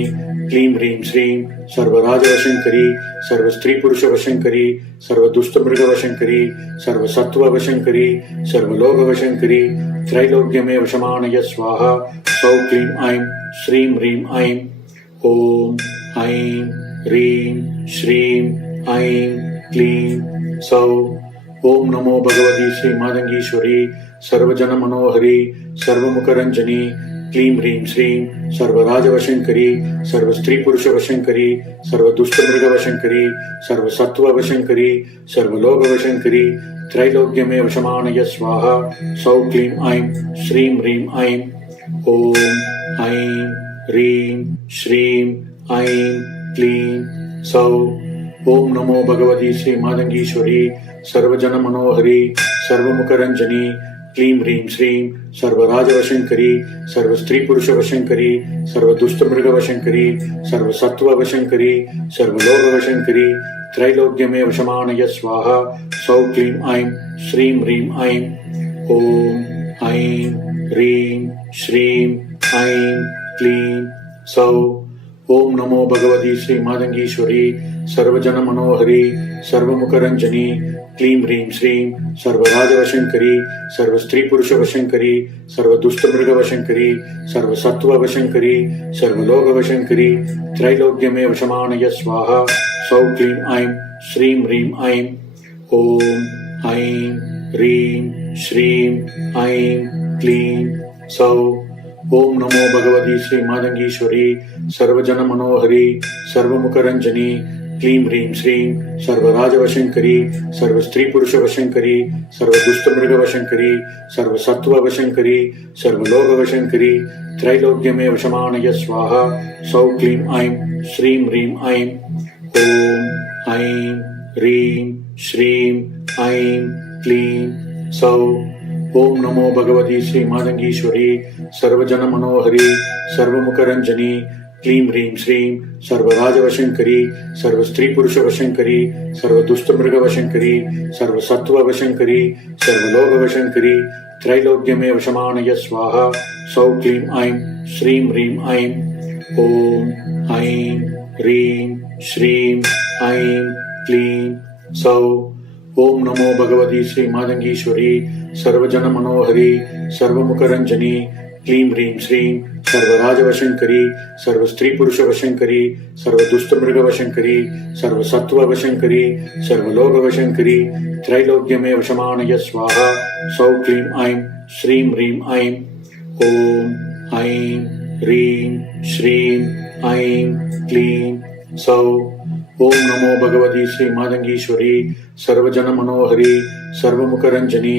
क्लीं ह्रीं श्रीं सर्वराजवशङ्करी सर्वस्त्रीपुरुषवशङ्करी सर्वदुष्टमृगवशङ्करी सर्वसत्त्ववशङ्करी सर्वलोकवशङ्करी त्रैलोक्यमेव शमानय स्वाहा सौः क्लीं ऐं श्रीं ह्रीं ऐं ॐ ऐं ह्रीं श्रीं ऐं क्लीं सौः ओम नमो भगवती श्री मातंगीश्वरी सर्वजनमनोहरी सर्वमुखरंजनी क्लीं ह्रीं श्रीं सर्वराजवशङ्करी सर्वस्त्रीपुरुषवशङ्करी सर्वदुष्टमृगवशङ्करी सर्वसत्त्ववशङ्करी सर्वलोकवशङ्करी त्रैलोक्यमेव शमानय स्वाहा सौः क्लीं ऐं श्रीं ह्रीं ऐं ॐ ऐं ह्रीं श्रीं ऐं क्लीं सौः ओम नमो भगवती श्री मातंगीश्वरी सर्वजनमनोहरी सर्वमुखरंजनी क्लीं ह्रीं श्रीं सर्वराजवशङ्करी सर्वस्त्रीपुरुषवशङ्करी सर्वदुष्टमृगवशङ्करी सर्वसत्त्ववशङ्करी सर्वलोकवशङ्करी त्रैलोक्यमेव शमानय स्वाहा सौः क्लीं ऐं श्रीं ह्रीं ऐं ॐ ऐं ह्रीं श्रीं ऐं क्लीं सौः ओम नमो भगवती श्री मातंगीश्वरी सर्वजनमनोहरी सर्वमुखरंजनी क्लीं ह्रीं श्रीं सर्वराजवशङ्करी सर्वस्त्रीपुरुषवशङ्करी सर्वदुष्टमृगवशङ्करी सर्वसत्त्ववशङ्करी सर्वलोकवशङ्करी त्रैलोक्यमेव शमानय स्वाहा सौः क्लीं ऐं श्रीं ह्रीं ऐं ॐ ऐं ह्रीं श्रीं ऐं क्लीं सौः ओम नमो भगवती श्री मातंगीश्वरी सर्वजनमनोहरी सर्वमुखरंजनी क्लीं ह्रीं श्रीं सर्वराजवशङ्करी सर्वस्त्रीपुरुषवशङ्करी सर्वदुष्टमृगवशङ्करी सर्वसत्त्ववशङ्करी सर्वलोकवशङ्करी त्रैलोक्यमेव शमानय स्वाहा सौः क्लीं ऐं श्रीं ह्रीं ऐं ॐ ऐं ह्रीं श्रीं ऐं क्लीं सौः ओम नमो भगवती श्री मातंगीश्वरी सर्वजनमनोहरी सर्वमुखरंजनी क्लीं ह्रीं श्रीं सर्वराजवशङ्करी सर्वस्त्रीपुरुषवशङ्करी सर्वदुष्टमृगवशङ्करी सर्वसत्त्ववशङ्करी सर्वलोकवशङ्करी त्रैलोक्यमेव शमानय स्वाहा सौः क्लीं ऐं श्रीं ह्रीं ऐं ॐ ऐं ह्रीं श्रीं ऐं क्लीं सौः ओम नमो भगवती श्री मातंगीश्वरी सर्वजनमनोहरी सर्वमुखरंजनी क्लीं ह्रीं श्रीं सर्वराजवशङ्करी सर्वस्त्रीपुरुषवशङ्करी सर्वदुष्टमृगवशङ्करी सर्वसत्त्ववशङ्करी सर्वलोकवशङ्करी त्रैलोक्यमेव शमानय स्वाहा सौः क्लीं ऐं श्रीं ह्रीं ऐं ॐ ऐं ह्रीं श्रीं ऐं क्लीं सौः ओम नमो भगवती श्री मातंगीश्वरी सर्वजनमनोहरी सर्वमुखरंजनी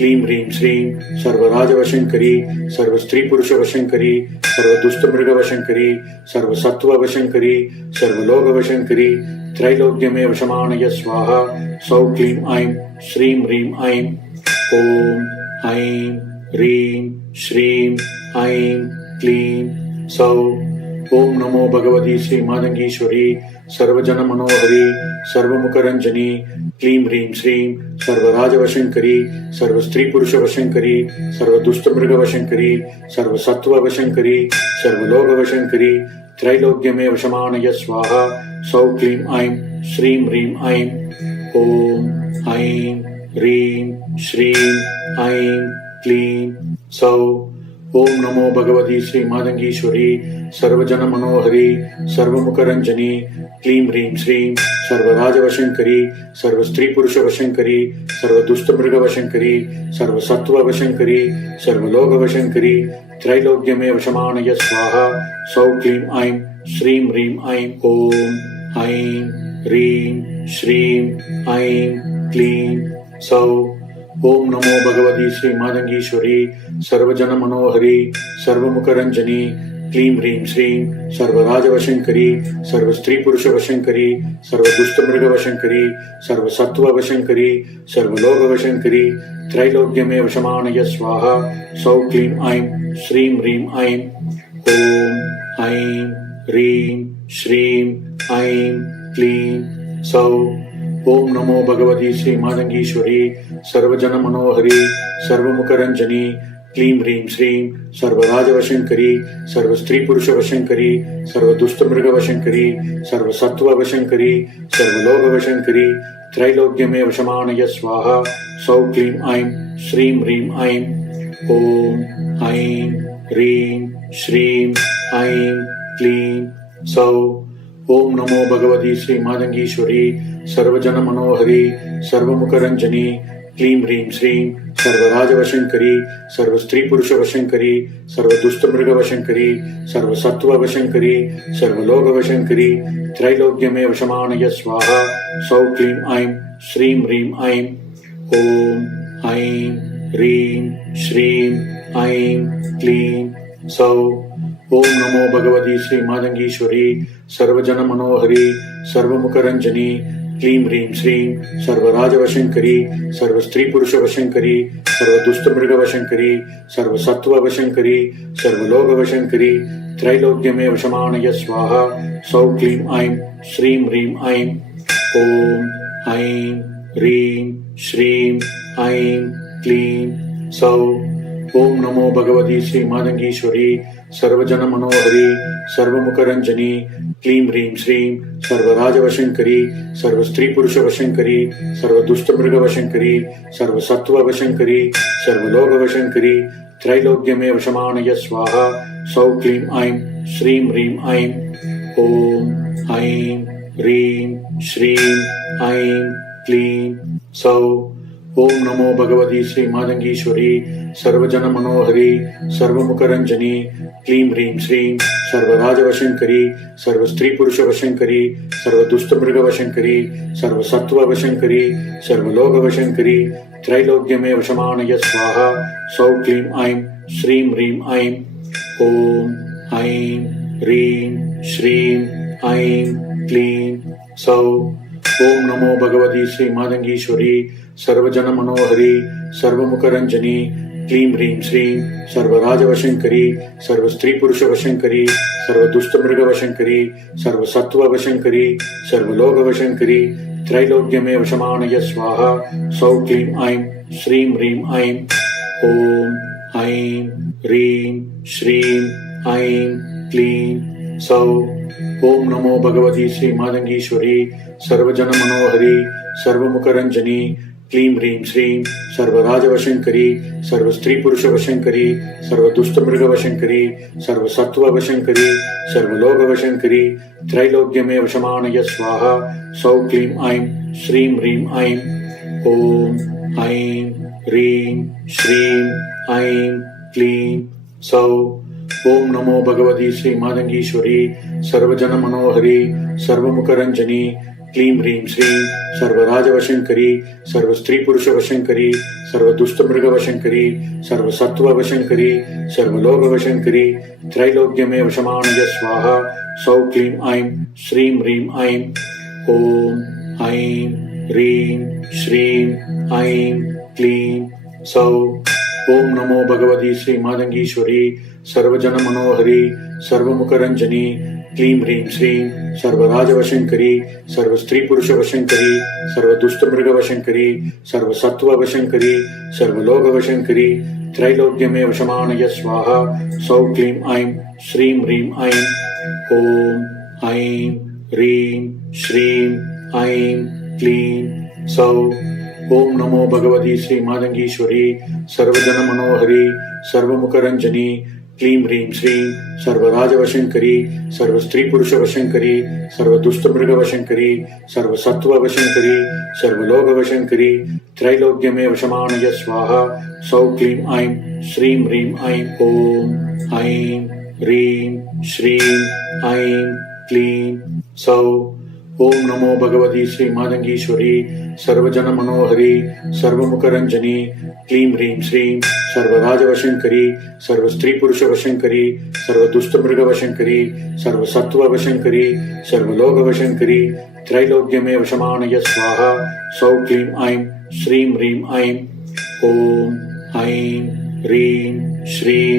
क्लीं ह्रीं श्रीं सर्वराजवशङ्करी सर्वस्त्रीपुरुषवशङ्करी सर्वदुष्टमृगवशङ्करी सर्वसत्त्ववशङ्करी सर्वलोकवशङ्करी त्रैलोक्यमेव शमानय स्वाहा सौः क्लीं ऐं श्रीं ह्रीं ऐं ॐ ऐं ह्रीं श्रीं ऐं क्लीं सौः ओम नमो भगवती श्री मातंगीश्वरी सर्वजन मनोहरी सर्वमुखरंजनी क्लीं ह्रीं श्रीं सर्वराजवशंकरी सर्वस्त्री पुरुष वशंकरी सर्वदुष्टमृगवशंकरी सर्वसत्ववशंकरी सर्वलोकवशंकरी त्रैलोक्यमेव शमानय स्वाहा सौ क्लीं ऐं श्रीं ह्रीं ऐं ओम ऐं ह्रीं श्रीं ऐं क्लीं सौ। ओम नमो भगवती श्री मातंगीश्वरी सर्वजन मनोहरी सर्वमुखरंजनी क्लीं ह्रीं श्रीं सर्वराजवशंकरी सर्वस्त्री पुरुष वशंकरी सर्वदुष्टमृगवशंकरी सर्वसत्ववशंकरी सर्वलोकवशंकरी त्रैलोक्यमेव शमानय स्वाहा सौ क्लीं ऐं श्रीं ह्रीं ऐं ओम ऐं ह्रीं श्रीं ऐं क्लीं सौ। ओम नमो भगवती श्री मातंगीश्वरी सर्वजन मनोहरी सर्वमुखरंजनी क्लीं ह्रीं श्रीं सर्वराजवशंकरी सर्वस्त्री पुरुष वशंकरी सर्वदुष्टमृगवशंकरी सर्वसत्ववशंकरी सर्वलोकवशंकरी त्रैलोक्यमेव शमानय स्वाहा सौ क्लीं ऐं श्रीं ह्रीं ऐं ओम ऐं ह्रीं श्रीं ऐं क्लीं सौ। ओम नमो भगवती श्री मातंगीश्वरी सर्वजन मनोहरी सर्वमुखरंजनी क्लीं ह्रीं श्रीं सर्वराजवशंकरी सर्वस्त्री पुरुष वशंकरी सर्वदुष्टमृगवशंकरी सर्वसत्ववशंकरी सर्वलोकवशंकरी त्रैलोक्यमेव शमानय स्वाहा सौ क्लीं ऐं श्रीं ह्रीं ऐं ओम ऐं ह्रीं श्रीं ऐं क्लीं सौ। ओम नमो भगवती श्री मातंगीश्वरी सर्वजन मनोहरी सर्वमुखरंजनी क्लीं ह्रीं श्रीं सर्वराजवशंकरी सर्वस्त्री पुरुष वशंकरी सर्वदुष्टमृगवशंकरी सर्वसत्ववशंकरी सर्वलोकवशंकरी त्रैलोक्यमेव शमानय स्वाहा सौ क्लीं ऐं श्रीं ह्रीं ऐं ओम ऐं ह्रीं श्रीं ऐं क्लीं सौ। ओम नमो भगवती श्री मातंगीश्वरी सर्वजन मनोहरी सर्वमुखरंजनी क्लीं ह्रीं श्रीं सर्वराजवशंकरी सर्वस्त्री पुरुष वशंकरी सर्वदुष्टमृगवशंकरी सर्वसत्ववशंकरी सर्वलोकवशंकरी त्रैलोक्यमेव शमानय स्वाहा सौ क्लीं ऐं श्रीं ह्रीं ऐं ओम ऐं ह्रीं श्रीं ऐं क्लीं सौ। ओम नमो भगवती श्री मातंगीश्वरी सर्वजन मनोहरी सर्वमुखरंजनी क्लीं ह्रीं श्रीं सर्वराजवशंकरी सर्वस्त्री पुरुष वशंकरी सर्वदुष्टमृगवशंकरी सर्वसत्ववशंकरी सर्वलोकवशंकरी त्रैलोक्यमेव शमानय स्वाहा सौ क्लीं ऐं श्रीं ह्रीं ऐं ओम ऐं ह्रीं श्रीं ऐं क्लीं सौ। ओम नमो भगवती श्री मातंगीश्वरी सर्वजन मनोहरी सर्वमुखरंजनी क्लीं ह्रीं श्रीं सर्वराजवशंकरी सर्वस्त्री पुरुष वशंकरी सर्वदुष्टमृगवशंकरी सर्वसत्ववशंकरी सर्वलोकवशंकरी त्रैलोक्यमेव शमानय स्वाहा सौ क्लीं ऐं श्रीं ह्रीं ऐं ओम ऐं ह्रीं श्रीं ऐं क्लीं सौ। ओम नमो भगवती श्री मातंगीश्वरी सर्वजन मनोहरी सर्वमुखरंजनी क्लीं ह्रीं श्रीं सर्वराजवशंकरी सर्वस्त्री पुरुष वशंकरी सर्वदुष्टमृगवशंकरी सर्वसत्ववशंकरी सर्वलोकवशंकरी त्रैलोक्यमेव शमानय स्वाहा सौ क्लीं ऐं श्रीं ह्रीं ऐं ओम ऐं ह्रीं श्रीं ऐं क्लीं सौ। ओम नमो भगवती श्री मातंगीश्वरी सर्वजन मनोहरी सर्वमुखरंजनी क्लीं ह्रीं श्रीं सर्वराजवशंकरी सर्वस्त्री पुरुष वशंकरी सर्वदुष्टमृगवशंकरी सर्वसत्ववशंकरी सर्वलोकवशंकरी त्रैलोक्यमेव शमानय स्वाहा सौ क्लीं ऐं श्रीं ह्रीं ऐं ओम ऐं ह्रीं श्रीं ऐं क्लीं सौ। ओम नमो भगवती श्री मातंगीश्वरी सर्वजन मनोहरी सर्वमुखरंजनी क्लीं ह्रीं श्रीं सर्वराजवशंकरी सर्वस्त्री पुरुष वशंकरी सर्वदुष्टमृगवशंकरी सर्वसत्ववशंकरी सर्वलोकवशंकरी त्रैलोक्यमेव शमानय स्वाहा सौ क्लीं ऐं श्रीं ह्रीं ऐं ओम ऐं ह्रीं श्रीं ऐं क्लीं सौ। ओम नमो भगवती श्री मातंगीश्वरी सर्वजन मनोहरी सर्वमुखरंजनी क्लीं ह्रीं श्रीं सर्वराजवशंकरी सर्वस्त्रीपुरुषवशंकरी सर्वदुष्टमृगवशंकरी सर्वसत्त्ववशंकरी सर्वलोकवशंकरी त्रैलोक्यमेव शमानय स्वाहा सौ क्लीं ऐं श्रीं ह्रीं ऐं ॐ ऐं ह्रीं श्रीं ऐं क्लीं सौ। ओम नमो भगवती श्री मातंगीश्वरी सर्वजन मनोहरी सर्वमुखरंजनी क्लीं ह्रीं श्रीं सर्वराजवशंकरी सर्वस्त्रीपुरुषवशंकरी सर्वदुष्टमृगवशंकरी सर्वसत्त्ववशंकरी सर्वलोकवशंकरी त्रैलोक्यमेव शमानय स्वाहा सौ क्लीं ऐं श्रीं ह्रीं ऐं ॐ ऐं ह्रीं श्रीं ऐं क्लीं सौ। ओम नमो भगवती श्री मातंगीश्वरी सर्वजन मनोहरी सर्वमुखरंजनी क्लीं ह्रीं श्रीं सर्वराजवशंकरी सर्वस्त्रीपुरुषवशंकरी सर्वदुष्टमृगवशंकरी सर्वसत्त्ववशंकरी सर्वलोकवशंकरी त्रैलोक्यमेव शमानय स्वाहा सौ क्लीं ऐं श्रीं ह्रीं ऐं ॐ ऐं ह्रीं श्रीं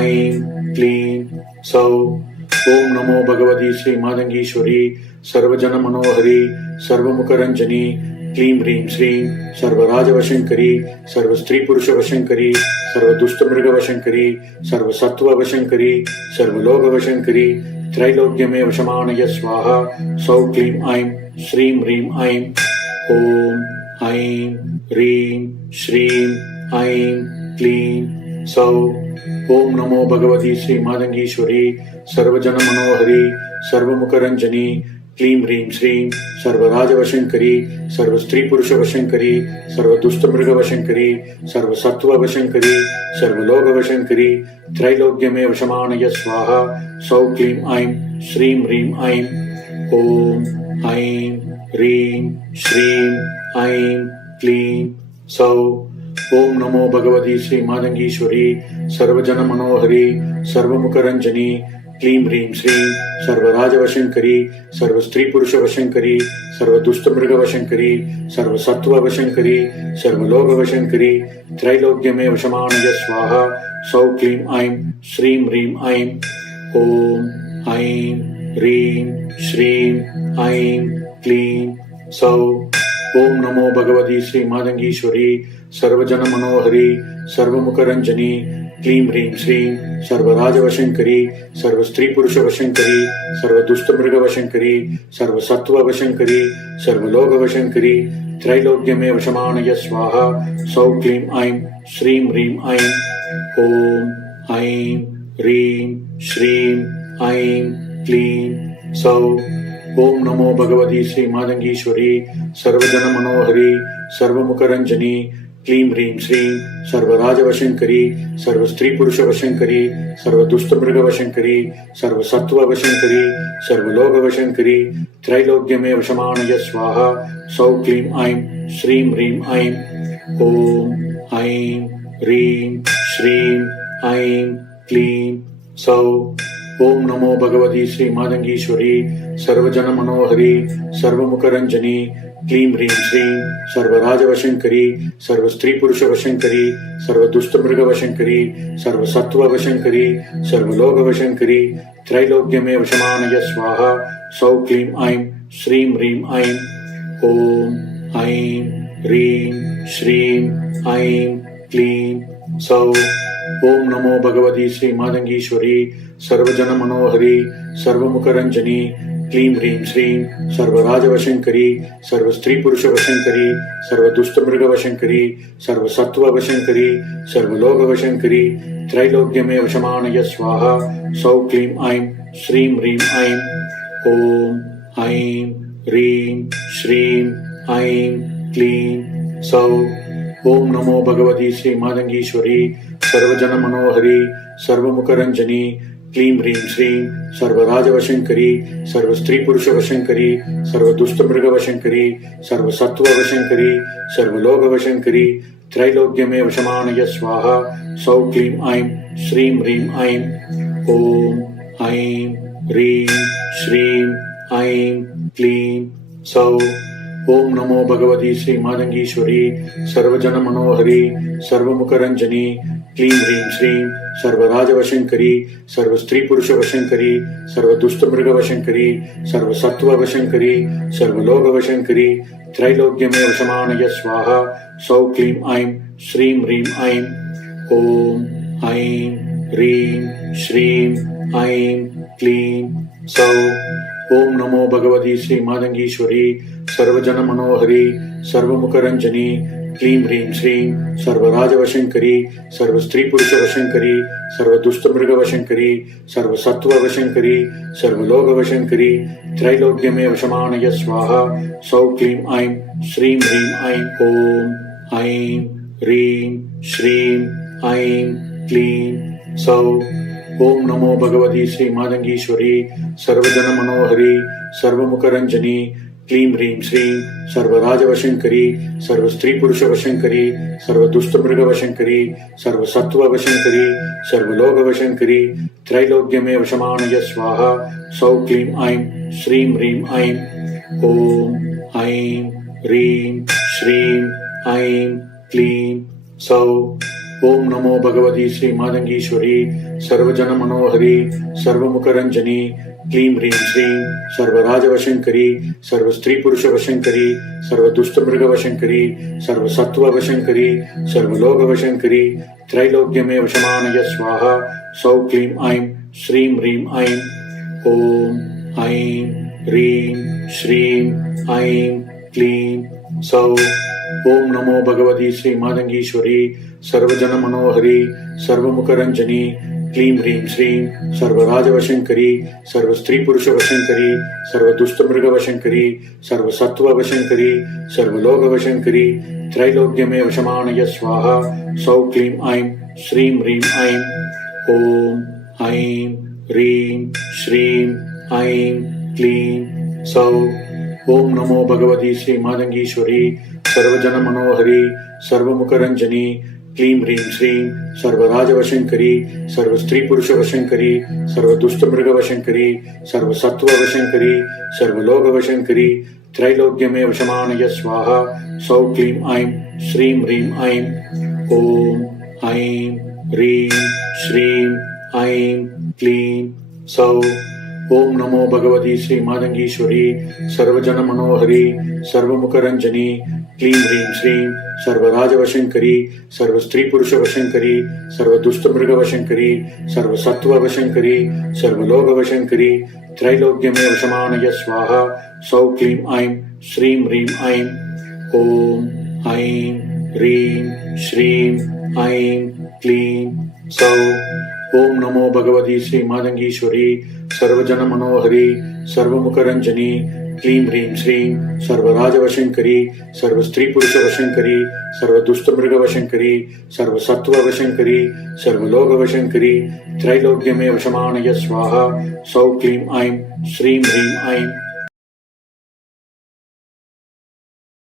ऐं क्लीं सौ। ओम नमो भगवती श्री मातंगीश्वरी सर्वजन मनोहरी सर्वमुखरंजनी क्लीं ह्रीं श्रीं सर्वराजवशंकरी सर्वस्त्रीपुरुषवशंकरी सर्वदुष्टमृगवशंकरी सर्वसत्त्ववशंकरी सर्वलोकवशंकरी त्रैलोक्यमेव शमानय स्वाहा सौ क्लीं ऐं श्रीं ह्रीं ऐं ॐ ऐं ह्रीं श्रीं ऐं क्लीं सौ। ओम नमो भगवती श्री मातंगीश्वरी सर्वजन मनोहरी सर्वमुखरंजनी क्लीं ह्रीं श्रीं सर्वराजवशंकरी सर्वस्त्रीपुरुषवशंकरी सर्वदुष्टमृगवशंकरी सर्वसत्त्ववशंकरी सर्वलोकवशंकरी त्रैलोक्यमेव शमानय स्वाहा सौ क्लीं ऐं श्रीं ह्रीं ऐं ॐ ऐं ह्रीं श्रीं ऐं क्लीं सौ। ओम नमो भगवती श्री मातंगीश्वरी सर्वजन मनोहरी सर्वमुखरंजनी क्लीं ह्रीं श्रीं सर्वराजवशंकरी सर्वस्त्रीपुरुषवशंकरी सर्वदुष्टमृगवशंकरी सर्वसत्त्ववशंकरी सर्वलोकवशंकरी त्रैलोक्यमेव शमानय स्वाहा सौ क्लीं ऐं श्रीं ह्रीं ऐं ॐ ऐं ह्रीं श्रीं ऐं क्लीं सौ। ओम नमो भगवती श्री मातंगीश्वरी सर्वजन मनोहरी सर्वमुखरंजनी क्लीं ह्रीं श्रीं सर्वराजवशंकरी सर्वस्त्रीपुरुषवशंकरी सर्वदुष्टमृगवशंकरी सर्वसत्त्ववशंकरी सर्वलोकवशंकरी त्रैलोक्यमेव शमानय स्वाहा सौ क्लीं ऐं श्रीं ह्रीं ऐं ॐ ऐं ह्रीं श्रीं ऐं क्लीं सौ। ओम नमो भगवती श्री मातंगीश्वरी सर्वजन मनोहरी सर्वमुखरंजनी क्लीं ह्रीं श्रीं सर्वराजवशंकरी सर्वस्त्रीपुरुषवशंकरी सर्वदुष्टमृगवशंकरी सर्वसत्त्ववशंकरी सर्वलोकवशंकरी त्रैलोक्यमेव शमानय स्वाहा सौ क्लीं ऐं श्रीं ह्रीं ऐं ॐ ऐं ह्रीं श्रीं ऐं क्लीं सौ। ओम नमो भगवती श्री मातंगीश्वरी सर्वजन मनोहरी सर्वमुखरंजनी क्लीं ह्रीं श्रीं सर्वराजवशंकरी सर्वस्त्रीपुरुषवशंकरी सर्वदुष्टमृगवशंकरी सर्वसत्त्ववशंकरी सर्वलोकवशंकरी त्रैलोक्यमेव शमानय स्वाहा सौ क्लीं ऐं श्रीं ह्रीं ऐं ॐ ऐं ह्रीं श्रीं ऐं क्लीं सौ। ओम नमो भगवती श्री मातंगीश्वरी सर्वजन मनोहरी सर्वमुखरंजनी क्लीं ह्रीं श्रीं सर्वराजवशंकरी सर्वस्त्रीपुरुषवशंकरी सर्वदुष्टमृगवशंकरी सर्वसत्त्ववशंकरी सर्वलोकवशंकरी त्रैलोक्यमेव शमानय स्वाहा सौ क्लीं ऐं श्रीं ह्रीं ऐं ॐ ऐं ह्रीं श्रीं ऐं क्लीं सौ। ओम नमो भगवती श्री मातंगीश्वरी सर्वजन मनोहरी सर्वमुखरंजनी क्लीं ह्रीं श्रीं सर्वराजवशंकरी सर्वस्त्रीपुरुषवशंकरी सर्वदुष्टमृगवशंकरी सर्वसत्त्ववशंकरी सर्वलोकवशंकरी त्रैलोक्यमेव शमानय स्वाहा सौ क्लीं ऐं श्रीं ह्रीं ऐं ॐ ऐं ह्रीं श्रीं ऐं क्लीं सौ। ओम नमो भगवती श्री मातंगीश्वरी सर्वजन मनोहरी सर्वमुखरंजनी क्लीं ह्रीं श्रीं सर्वराजवशङ्करी सर्वस्त्रीपुरुषवशङ्करी सर्वदुष्टमृगवशङ्करी सर्वसत्त्ववशङ्करी सर्वलोकवशङ्करी त्रैलोक्यमेव शमानय स्वाहा सौ क्लीं ऐं श्रीं ह्रीं ऐं ॐ ऐं ह्रीं श्रीं ऐं क्लीं सौ। ओम नमो भगवती श्री मातंगीश्वरी सर्वजनमनोहरी सर्वमुखरंजनी क्लीं ह्रीं श्रीं सर्वराजवशङ्करी सर्वस्त्रीपुरुषवशङ्करी सर्वदुष्टमृगवशङ्करी सर्वसत्त्ववशङ्करी सर्वलोकवशङ्करी त्रैलोक्यमेव शमानय स्वाहा सौ क्लीं ऐं श्रीं ह्रीं ऐं ॐ ऐं ह्रीं श्रीं ऐं क्लीं सौ। ओम नमो भगवती श्री मातंगीश्वरी सर्वजनमनोहरी सर्वमुखरंजनी क्लीं ह्रीं श्रीं सर्वराजवशङ्करी सर्वस्त्रीपुरुषवशङ्करी सर्वदुष्टमृगवशङ्करी सर्वसत्त्ववशङ्करी सर्वलोकवशङ्करी त्रैलोक्यमेव शमानय स्वाहा सौ क्लीं ऐं श्रीं ह्रीं ऐं ॐ ऐं ह्रीं श्रीं ऐं क्लीं सौ। ओम नमो भगवती श्री मातंगीश्वरी सर्वजनमनोहरी सर्वमुखरंजनी क्लीं ह्रीं श्रीं सर्वराजवशङ्करी सर्वस्त्रीपुरुषवशङ्करी सर्वदुष्टमृगवशङ्करी सर्वसत्त्ववशङ्करी सर्वलोकवशङ्करी त्रैलोक्यमेव शमानय स्वाहा सौ क्लीं ऐं श्रीं ह्रीं ऐं ॐ ऐं ह्रीं श्रीं ऐं क्लीं सौ। ओम नमो भगवती श्री मातंगीश्वरी सर्वजनमनोहरी सर्वमुखरंजनी क्लीं ह्रीं श्रीं सर्वराजवशङ्करी सर्वस्त्रीपुरुषवशङ्करी सर्वदुष्टमृगवशङ्करी सर्वसत्त्ववशङ्करी सर्वलोकवशङ्करी त्रैलोक्यमेव शमानय स्वाहा सौ क्लीं ऐं श्रीं ह्रीं ऐं ॐ ऐं ह्रीं श्रीं ऐं क्लीं सौ। ओम नमो भगवती श्री मातंगीश्वरी सर्वजनमनोहरी सर्वमुखरंजनी क्लीं ह्रीं श्रीं सर्वराजवशङ्करी सर्वस्त्रीपुरुषवशङ्करी सर्वदुष्टमृगवशङ्करी सर्वसत्त्ववशङ्करी सर्वलोकवशङ्करी त्रैलोक्यमेव शमानय स्वाहा सौ क्लीं ऐं श्रीं ह्रीं ऐं ॐ ऐं ह्रीं श्रीं ऐं क्लीं सौ। ओम नमो भगवती श्री मातंगीश्वरी सर्वजनमनोहरी सर्वमुखरंजनी क्लीं ह्रीं श्रीं सर्वराजवशङ्करी सर्वस्त्रीपुरुषवशङ्करी सर्वदुष्टमृगवशङ्करी सर्वसत्त्ववशङ्करी सर्वलोकवशङ्करी त्रैलोक्यमेव शमानय स्वाहा सौ क्लीं ऐं श्रीं ह्रीं ऐं ॐ ऐं ह्रीं श्रीं ऐं क्लीं सौ। ओम नमो भगवती श्री मातंगीश्वरी सर्वजनमनोहरी सर्वमुखरंजनी क्लीं ह्रीं श्रीं सर्वराजवशङ्करी सर्वस्त्रीपुरुषवशङ्करी सर्वदुष्टमृगवशङ्करी सर्वसत्त्ववशङ्करी सर्वलोकवशङ्करी त्रैलोक्यमेव शमानय स्वाहा सौ क्लीं ऐं श्रीं ह्रीं ऐं